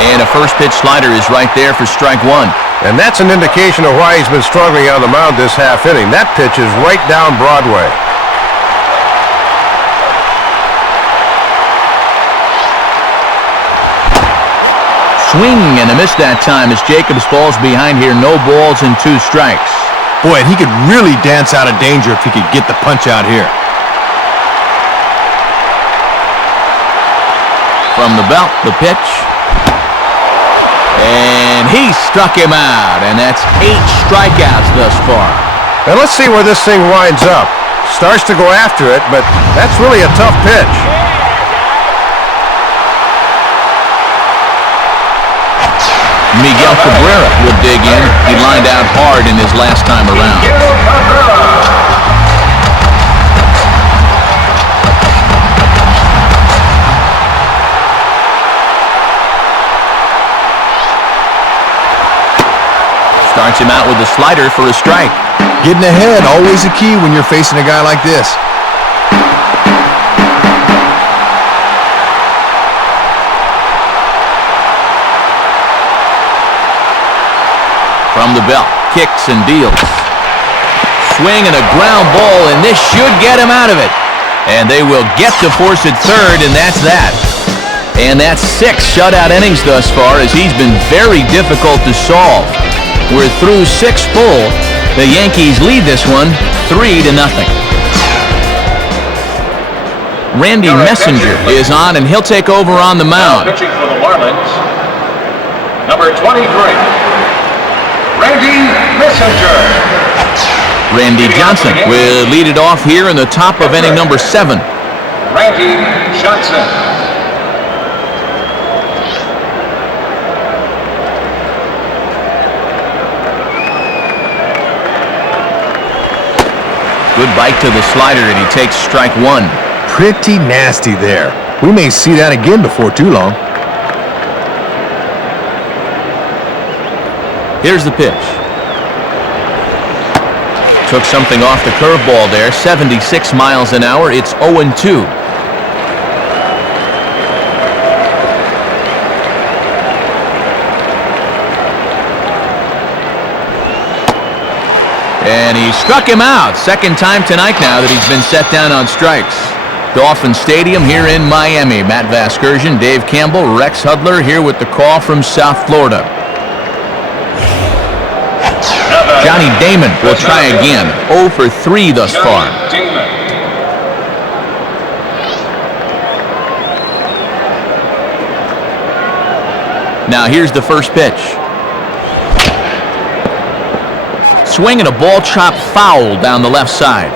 And a first pitch slider is right there for strike one. And that's an indication of why he's been struggling on the mound this half inning. That pitch is right down Broadway. Swing and a miss that time as Jacobs falls behind here. No balls and 2 strikes. Boy, and he could really dance out of danger if he could get the punch out here. From the belt, the pitch. And he struck him out, and that's 8 strikeouts thus far. Now let's see where this thing winds up. Starts to go after it, but that's really a tough pitch. Miguel Cabrera will dig in. He lined out hard in his last time around. Miguel Cabrera. Starts him out with a slider for a strike. Getting ahead, always a key when you're facing a guy like this. From the belt, kicks and deals. Swing and a ground ball, and this should get him out of it. And they will get to force at third, and that's that. And that's 6 shutout innings thus far, as he's been very difficult to solve. We're through 6 full. The Yankees lead this one 3-0. Randy Messenger is on, and he'll take over on the Now mound. pitching for the Marlins, number 23, Randy Messenger. Randy Johnson will lead it off here in the top of inning number 7. Randy Johnson. Good bite to the slider, and he takes strike one. Pretty nasty there. We may see that again before too long. Here's the pitch. Took something off the curveball there. 76 miles an hour. It's 0-2. And he struck him out. Second time tonight now that he's been set down on strikes. Dolphin Stadium here in Miami. Matt Vasgersian, Dave Campbell, Rex Hudler here with the call from South Florida. Johnny Damon will try again. 0 for 3 thus far. Now here's the first pitch. Swing and a ball chopped foul down the left side.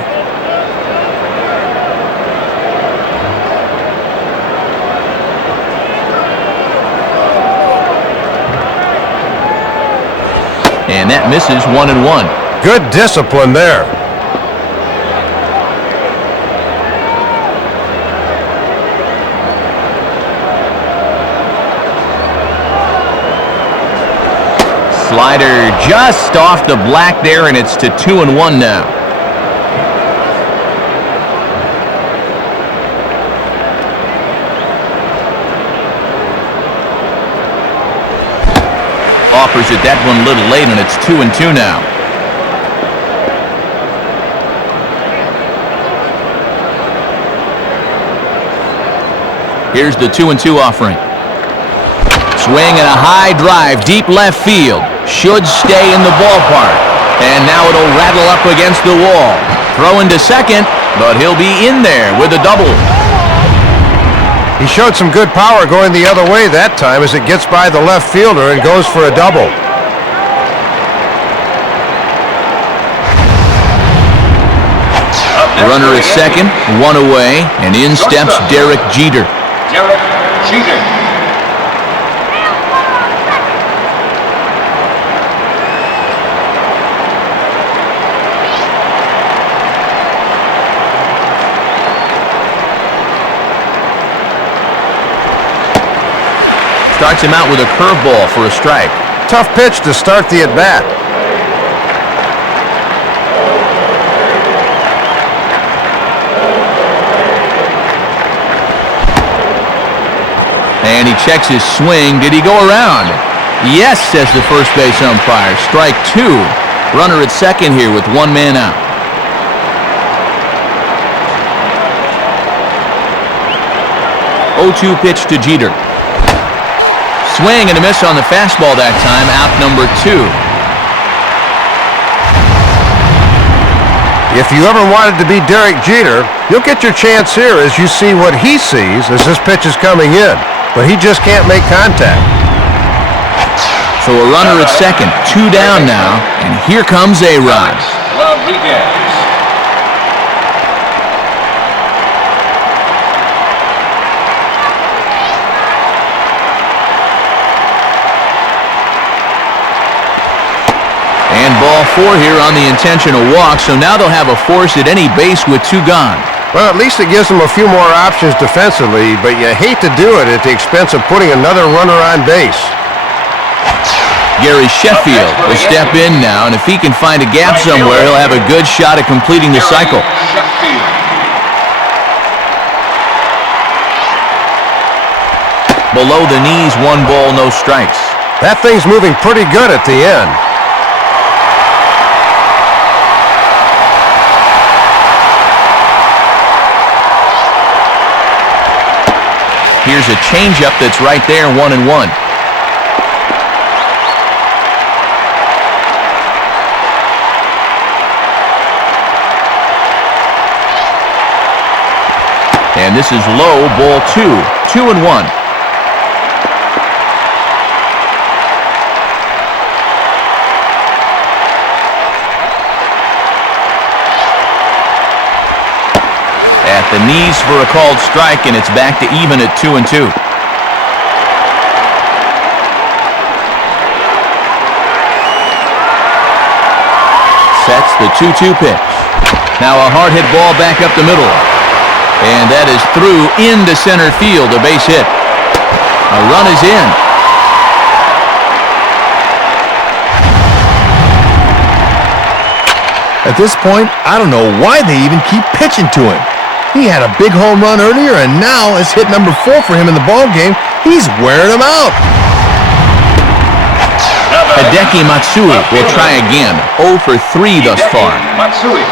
And that misses 1-1. Good discipline there. Slider just off the black there, and it's to 2-1 now. Offers it that one a little late, and it's 2-2 now. Here's the 2-2 offering. Swing and a high drive, deep left field. Should stay in the ballpark. And now it'll rattle up against the wall. Throw into second, but he'll be in there with a double. He showed some good power going the other way that time as it gets by the left fielder and goes for a double. Runner at second, one away, and in steps Derek Jeter. Derek Jeter. Starts him out with a curveball for a strike. Tough pitch to start the at-bat. And he checks his swing. Did he go around? Yes, says the first base umpire. Strike two. Runner at second here with one man out. Oh-2 pitch to Jeter. Swing and a miss on the fastball that time. Out number two. If you ever wanted to be Derek Jeter, you'll get your chance here as you see what he sees as this pitch is coming in. But he just can't make contact. So a runner at second, two down now, and here comes A-Rod. Rodriguez. And ball four here on the intentional walk, so now they'll have a force at any base with two gone. Well, at least it gives them a few more options defensively, but you hate to do it at the expense of putting another runner on base. Gary Sheffield will step in now, and if he can find a gap somewhere, he'll have a good shot at completing the cycle. Below the knees, 1 ball, no strikes. That thing's moving pretty good at the end. Here's a changeup that's right there, 1-1. And this is low, ball 2, 2-1. At the knees for a called strike, and it's back to even at 2-2. Sets the 2-2 pitch. Now a hard hit ball back up the middle. And that is through into center field, a base hit. A run is in. At this point, I don't know why they even keep pitching to him. He had a big home run earlier, and now as hit number 4 for him in the ballgame, he's wearing him out. Hideki Matsui will try again. 0 for 3 thus far. Matsui.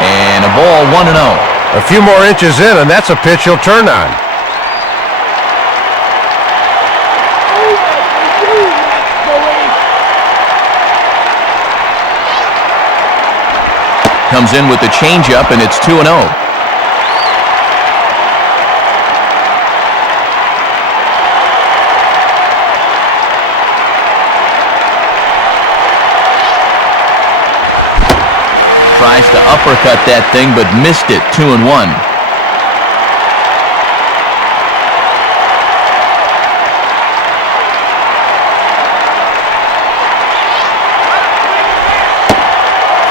And a ball, 1-0. A few more inches in, and that's a pitch he'll turn on. Comes in with the changeup, and it's 2-0. Tries to uppercut that thing, but missed it. 2-1.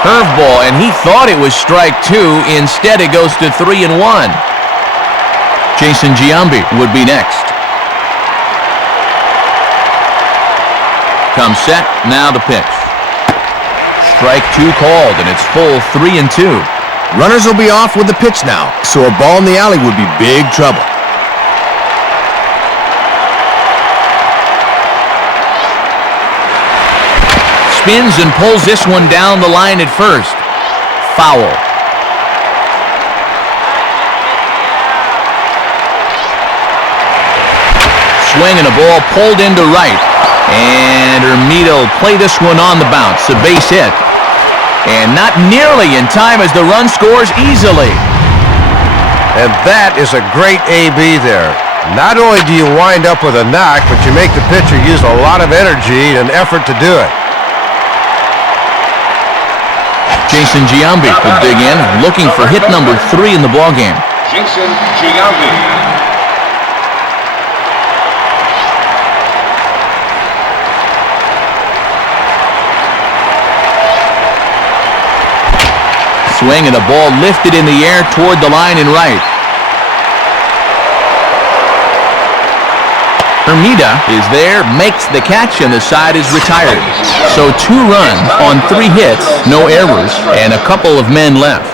Curveball, and he thought it was strike 2. Instead, it goes to 3-1. Jason Giambi would be next. Comes set, now the pitch. Strike 2 called, and it's full 3-2. Runners will be off with the pitch now, so a ball in the alley would be big trouble. spins and pulls this one down the line at first. Foul. Swing and a ball pulled into right. And Hermida will play this one on the bounce. A base hit. And not nearly in time as the run scores easily. And that is a great AB there. Not only do you wind up with a knock, but you make the pitcher use a lot of energy and effort to do it. Jason Giambi will dig in, looking for hit number 3 in the ballgame. Jason Giambi. Swing and a ball lifted in the air toward the line and right. Hermida is there, makes the catch, and the side is retired. So 2 runs on 3 hits, no errors, and a couple of men left.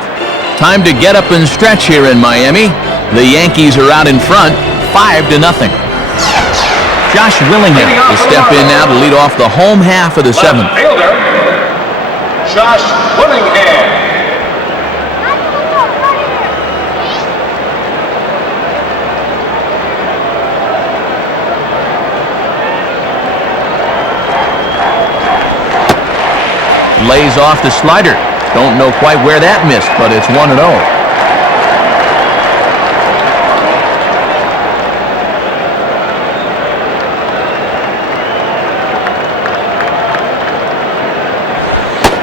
Time to get up and stretch here in Miami. The Yankees are out in front, 5-0. Josh Willingham will step in now to lead off the home half of the 7th. Fielder, Josh Willingham. Lays off the slider. Don't know quite where that missed, but it's 1-0.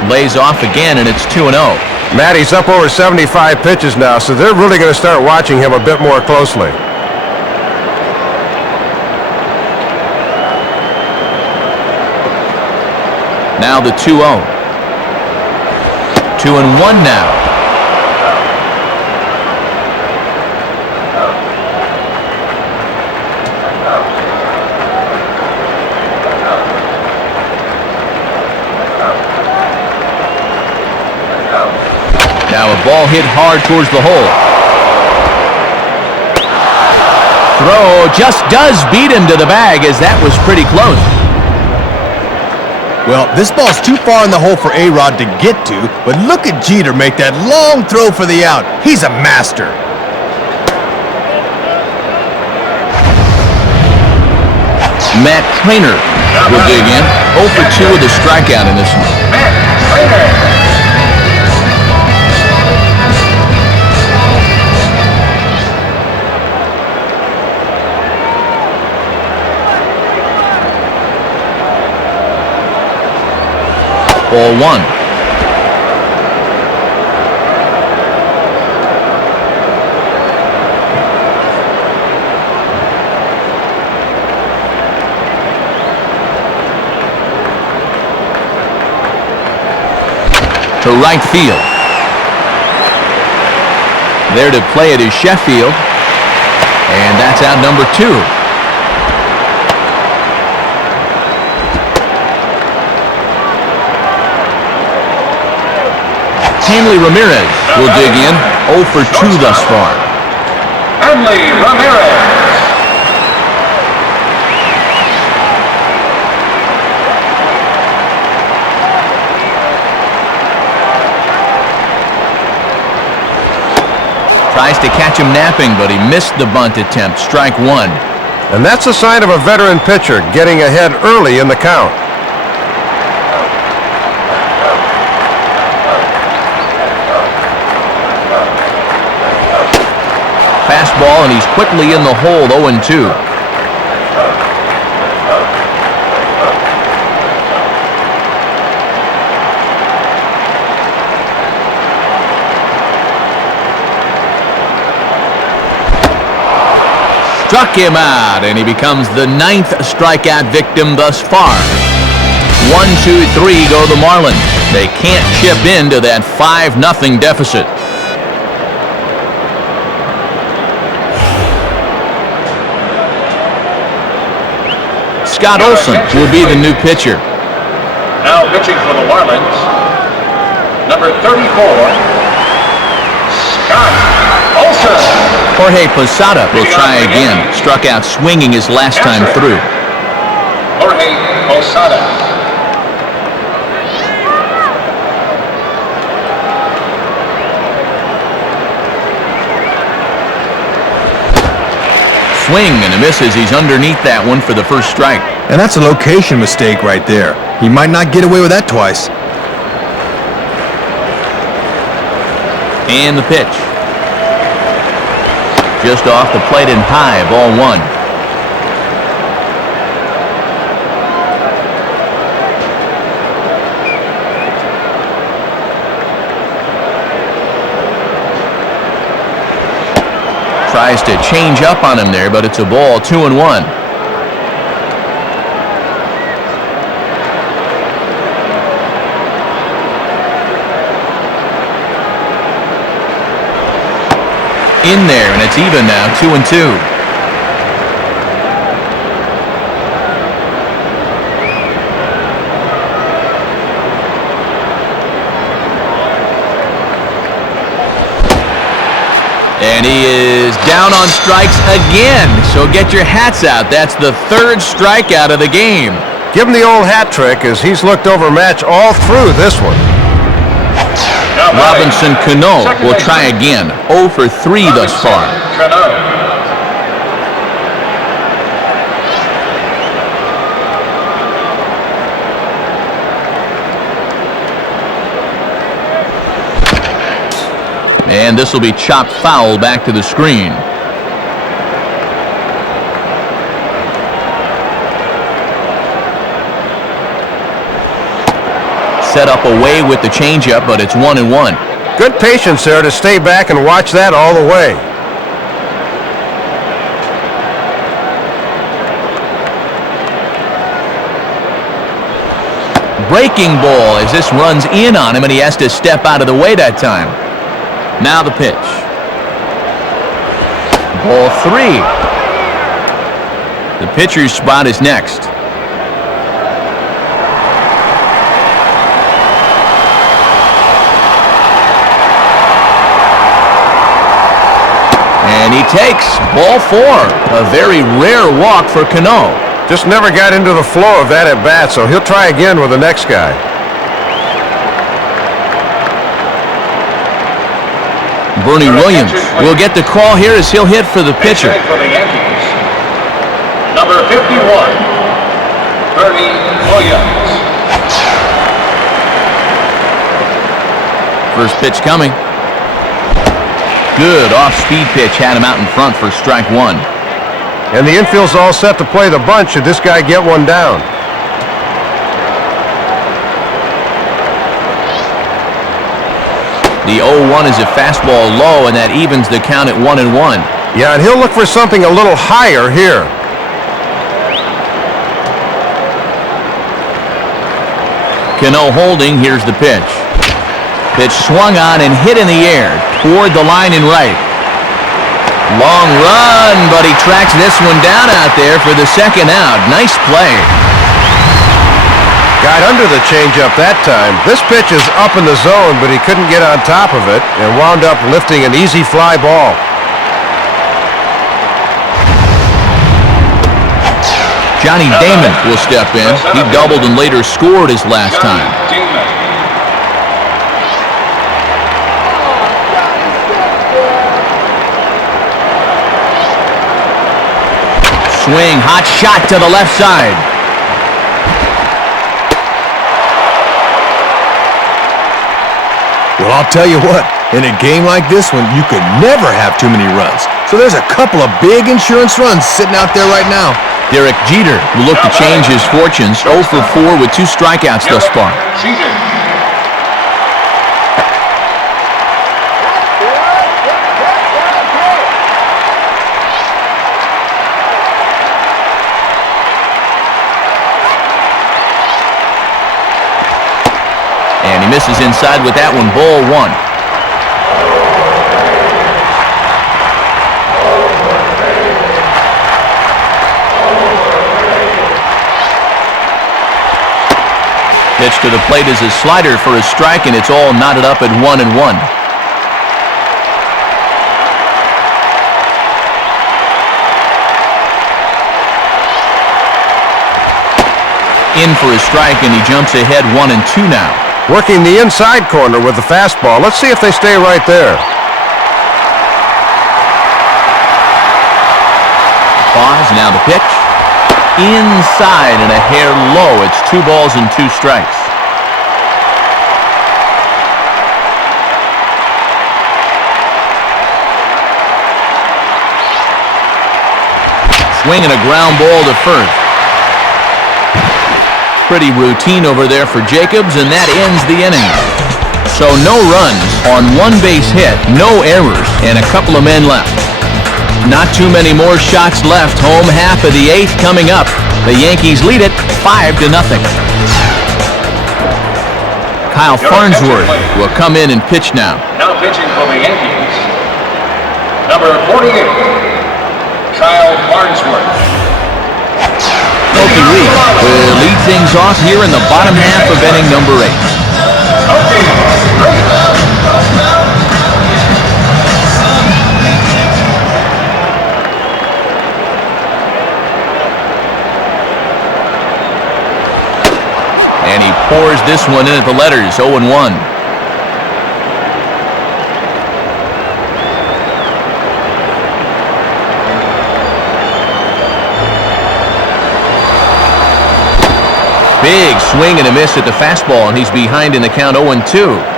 Lays off again, and it's 2-0. Matt, he's up over 75 pitches now, so they're really going to start watching him a bit more closely. Now the 2-0. 2-1 now. Now a ball hit hard towards the hole. Throw just does beat him to the bag, as that was pretty close. Well, this ball's too far in the hole for A-Rod to get to, but look at Jeter make that long throw for the out. He's a master. Matt Trainer will dig in. 0 for 2 with a strikeout in this one. Matt Trainer. Ball 1. To right field. There to play it is Sheffield. And that's out number 2. Hanley Ramirez will dig in. 0 for 2 thus far. Hanley Ramirez. Tries to catch him napping, but he missed the bunt attempt. Strike 1. And that's a sign of a veteran pitcher getting ahead early in the count. Fastball, and he's quickly in the hole, 0-2. Struck him out, and he becomes the 9th strikeout victim thus far. 1-2-3 go the Marlins. They can't chip into that 5-0 deficit. Scott Olson will be the new pitcher. Now pitching for the Marlins, number 34, Scott Olson. Jorge Posada will try again. Struck out swinging his last time through. Jorge Posada. swing and a miss as he's underneath that one for the first strike. And that's a location mistake right there. He might not get away with that twice. And the pitch. Just off the plate and high, ball one. Tries to change up on him there, but it's a ball, 2-1. In there, and it's even now, 2-2. And he is down on strikes again, so get your hats out. That's the third strikeout of the game. Give him the old hat trick as he's looked overmatched all through this one. Robinson Cano will try again. 0 for 3 thus far. And this will be chopped foul back to the screen. Set up away with the changeup, but it's 1-1. Good patience there to stay back and watch that all the way. Breaking ball as this runs in on him, and he has to step out of the way that time. Now the pitch. Ball 3. The pitcher's spot is next. And he takes ball 4. A very rare walk for Cano. Just never got into the flow of that at bat, so he'll try again with the next guy. Bernie Williams will get the call here as he'll hit for the pitcher. For the Yankees, number 51, Bernie Williams. First pitch coming. Good off-speed pitch, had him out in front for strike 1. And the infield's all set to play the bunch should this guy get one down. The 0-1 is a fastball low, and that evens the count at 1-1. Yeah, and he'll look for something a little higher here. Cano holding. Here's the pitch. Pitch swung on and hit in the air toward the line and right. Long run, but he tracks this one down out there for the second out. Nice play. Got under the changeup that time. This pitch is up in the zone, but he couldn't get on top of it and wound up lifting an easy fly ball. Johnny Damon will step in. He doubled and later scored his last time. Swing, hot shot to the left side. Well, I'll tell you what, in a game like this one, you could never have too many runs. So there's a couple of big insurance runs sitting out there right now. Derek Jeter will look to change his fortunes. 0 for 4 with 2 strikeouts thus far. And he misses inside with that one, ball 1. Pitch to the plate is a slider for a strike, and it's all knotted up at 1-1. In for a strike, and he jumps ahead 1-2 now. Working the inside corner with the fastball. Let's see if they stay right there. pause. Now the pitch. Inside and a hair low. It's 2 balls and 2 strikes. Swinging a ground ball to first. Pretty routine over there for Jacobs, and that ends the inning. So no runs on 1 base hit, no errors, and a couple of men left. Not too many more shots left. Home half of the 8th coming up. The Yankees lead it 5-0. Kyle Farnsworth will come in and pitch now. Now pitching for the Yankees, number 48. Kyle Farnsworth. Okie Lee will lead things off here in the bottom half of inning number 8. And he pours this one in at the letters, 0-1. Big swing and a miss at the fastball, and he's behind in the count 0-2.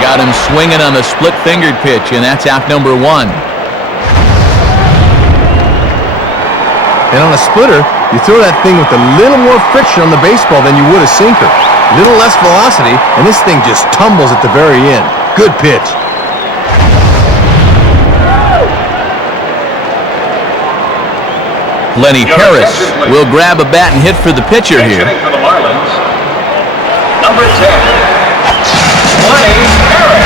Got him swinging on the split-fingered pitch, and that's out number 1. And on a splitter, you throw that thing with a little more friction on the baseball than you would a sinker. Little less velocity, and this thing just tumbles at the very end. Good pitch. Lenny Harris will grab a bat and hit for the pitcher here. For the Marlins, number 10, Lenny Harris.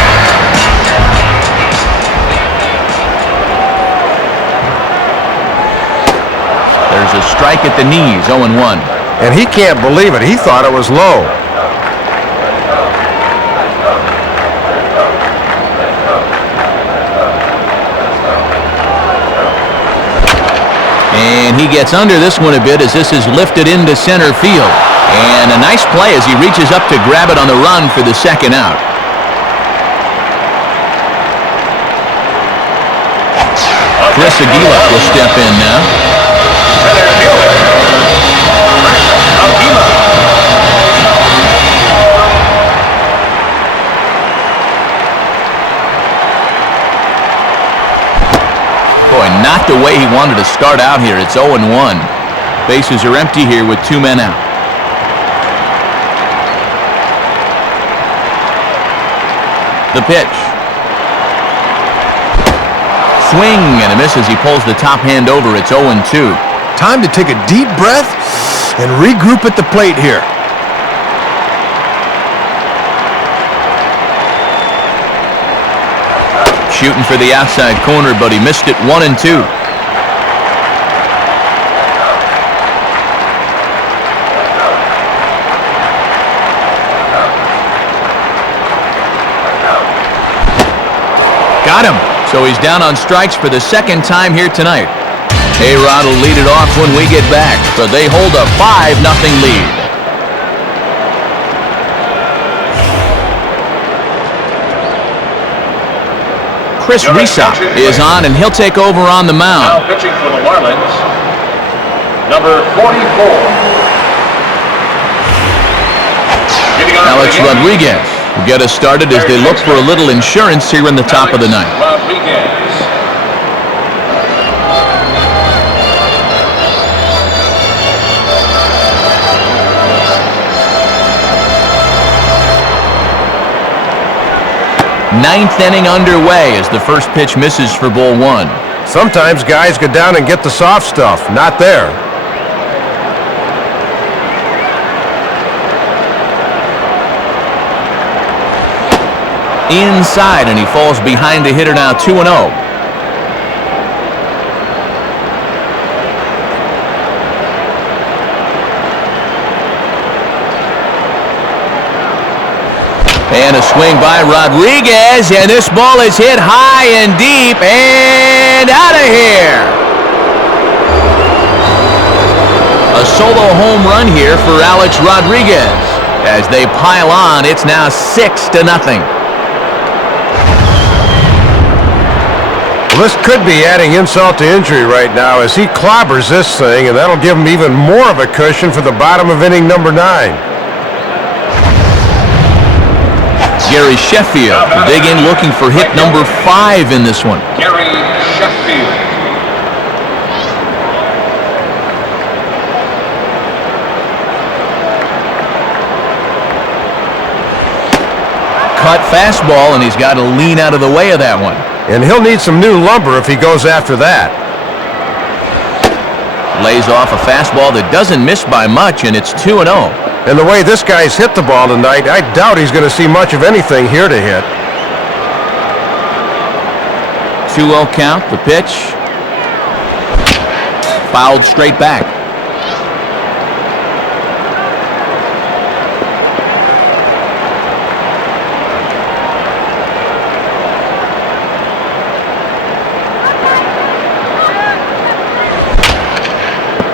There's a strike at the knees, 0-1. And he can't believe it. He thought it was low. And he gets under this one a bit as this is lifted into center field. And a nice play as he reaches up to grab it on the run for the second out. Chris Aguila will step in now. Boy, not the way he wanted to start out here. It's 0-1. Bases are empty here with 2 men out. The pitch. Swing and a miss as he pulls the top hand over. It's 0-2. Time to take a deep breath and regroup at the plate here. Shooting for the outside corner, but he missed it 1-2. Got him. So he's down on strikes for the second time here tonight. A-Rod will lead it off when we get back, but they hold a 5-0 lead. Chris Resop is on, and he'll take over on the mound. Now pitching for the Marlins, number 44. Alex Rodriguez will get us started as they look for a little insurance here in the top of the ninth. Rodriguez. Ninth inning underway as the first pitch misses for ball 1. Sometimes guys go down and get the soft stuff. Not there. Inside, and he falls behind the hitter now, 2-0. And a swing by Rodriguez, and this ball is hit high and deep and out of here. A solo home run here for Alex Rodriguez. As they pile on, it's now 6-0. Well, this could be adding insult to injury right now as he clobbers this thing, and that'll give him even more of a cushion for the bottom of inning number 9. Gary Sheffield will dig in looking for hit number 5 in this one. Gary Sheffield. Cut fastball, and he's got to lean out of the way of that one. And he'll need some new lumber if he goes after that. Lays off a fastball that doesn't miss by much, and it's 2-0. And the way this guy's hit the ball tonight, I doubt he's going to see much of anything here to hit. 2-0 count, the pitch. Fouled straight back.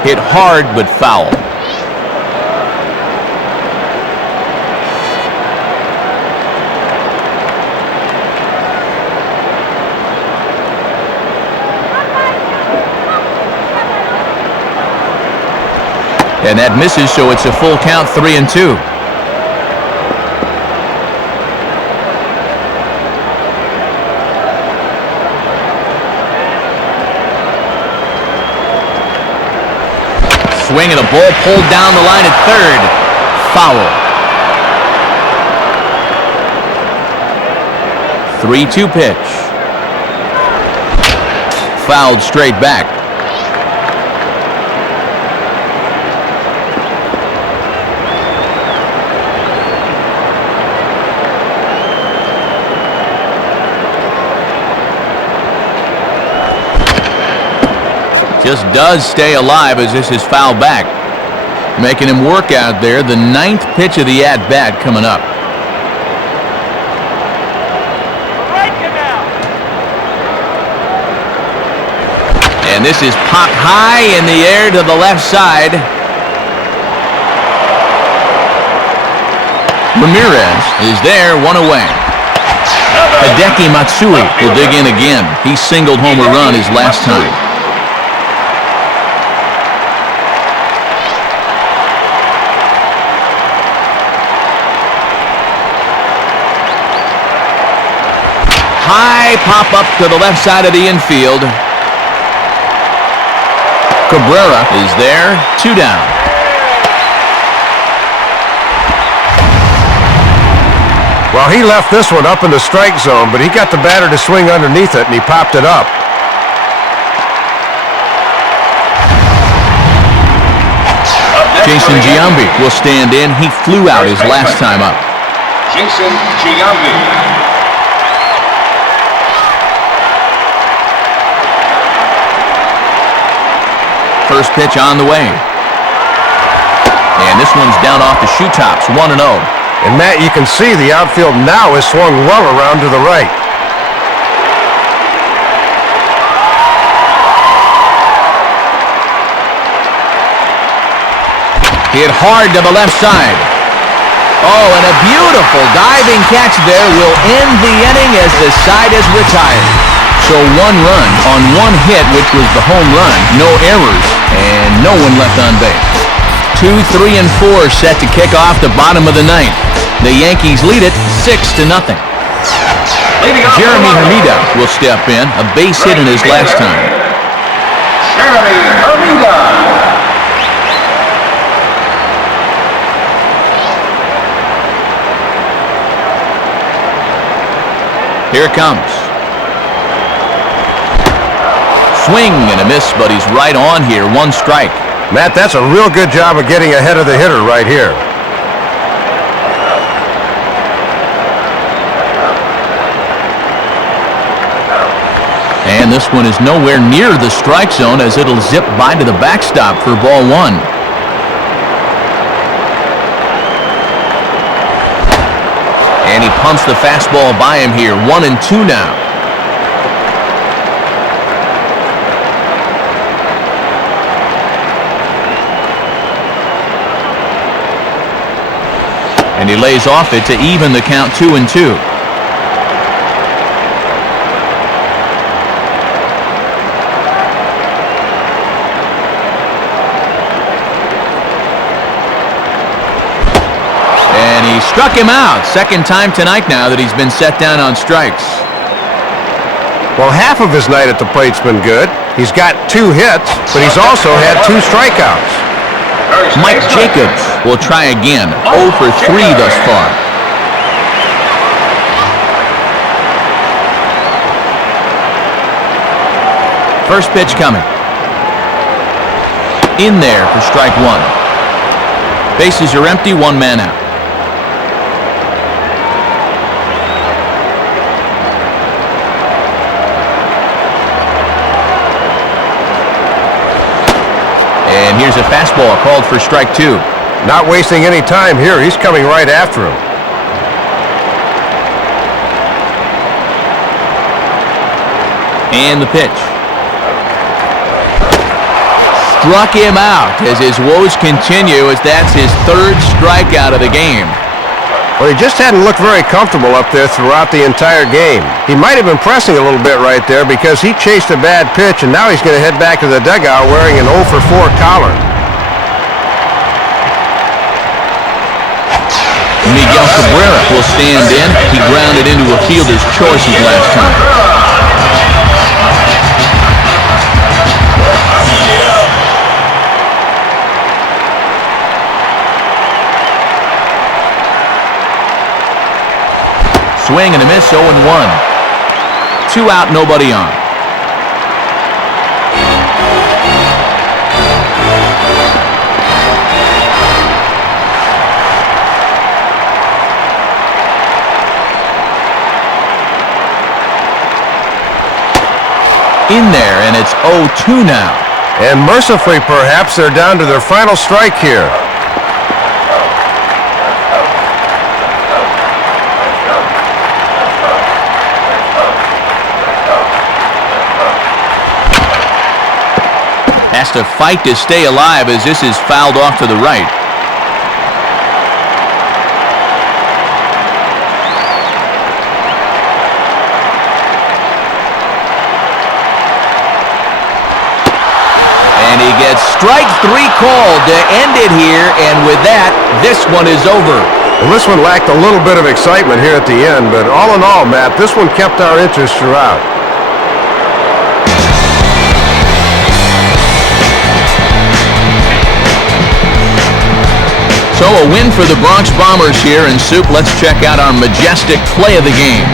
Hit hard, but foul. And that misses, so it's a full count, 3-2. Swing and a ball pulled down the line at third. Foul. 3-2 pitch. Fouled straight back. Just does stay alive as this is fouled back. Making him work out there. The 9th pitch of the at-bat coming up. And this is popped high in the air to the left side. Ramirez is there, one away. Hideki Matsui will dig in again. He singled home a run his last time. High pop up to the left side of the infield. Cabrera is there, 2 down. Well, he left this one up in the strike zone, but he got the batter to swing underneath it, and he popped it up. Jason Giambi will stand in. He flew out his last time up. Jason Giambi. First pitch on the way. And this one's down off the shoe tops, 1-0. And Matt, you can see the outfield now is swung well around to the right. Hit hard to the left side. Oh, and a beautiful diving catch there will end the inning as the side is retired. So 1 run on 1 hit, which was the home run. No errors, and no one left on base. 2, 3, and 4 set to kick off the bottom of the 9th. The Yankees lead it 6-0. Jeremy Hermida will step in, a base hit in his last time. Jeremy Hermida. Here it comes. Swing and a miss, but he's right on here. 1 strike. Matt, that's a real good job of getting ahead of the hitter right here. And this one is nowhere near the strike zone as it'll zip by to the backstop for ball 1. And he pumps the fastball by him here. 1-2 now. And he lays off it to even the count 2-2. And he struck him out. Second time tonight now that he's been set down on strikes. Well, half of his night at the plate's been good. He's got 2 hits, but he's also had 2 strikeouts. Mike Jacobs will try again. 0 for 3 thus far. First pitch coming. In there for strike 1. Bases are empty, 1 man out. And here's a fastball called for strike 2. Not wasting any time here. He's coming right after him. And the pitch. Struck him out as his woes continue, as that's his 3rd strikeout of the game. Well, he just hadn't looked very comfortable up there throughout the entire game. He might have been pressing a little bit right there because he chased a bad pitch, and now he's going to head back to the dugout wearing an 0 for 4 collar. Miguel Cabrera will stand in. He grounded into a fielder's choices last time. Swing and a miss, 0-1. 2 out, nobody on. In there, and it's 0-2 now. And mercifully, perhaps, they're down to their final strike here. Has to fight to stay alive as this is fouled off to the right. And he gets strike 3 called to end it here, and with that, this one is over. Well, this one lacked a little bit of excitement here at the end, but all in all, Matt, this one kept our interest throughout. So a win for the Bronx Bombers here in Soup. Let's check out our majestic play of the game.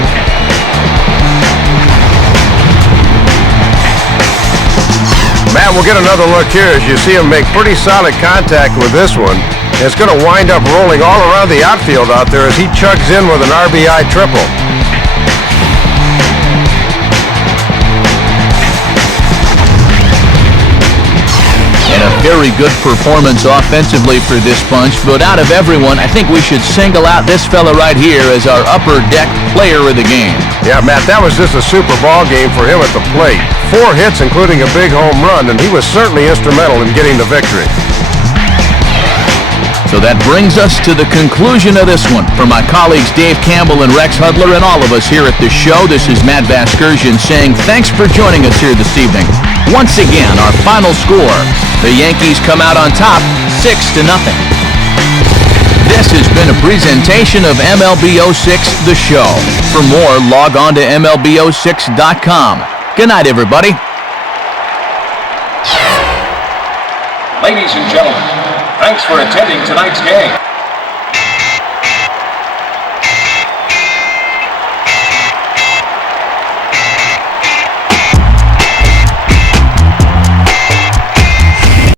Matt, we'll get another look here as you see him make pretty solid contact with this one. It's going to wind up rolling all around the outfield out there as he chugs in with an RBI triple. And a very good performance offensively for this bunch. But out of everyone, I think we should single out this fella right here as our upper deck player of the game. Yeah, Matt, that was just a super ball game for him at the plate. 4 hits, including a big home run, and he was certainly instrumental in getting the victory. So that brings us to the conclusion of this one. For my colleagues Dave Campbell and Rex Hudler and all of us here at the show, this is Matt Vasgersian saying thanks for joining us here this evening. Once again, our final score, the Yankees come out on top 6-0. This has been a presentation of MLB 06 The Show. For more, log on to MLB06.com. Good night, everybody. Ladies and gentlemen, thanks for attending tonight's game.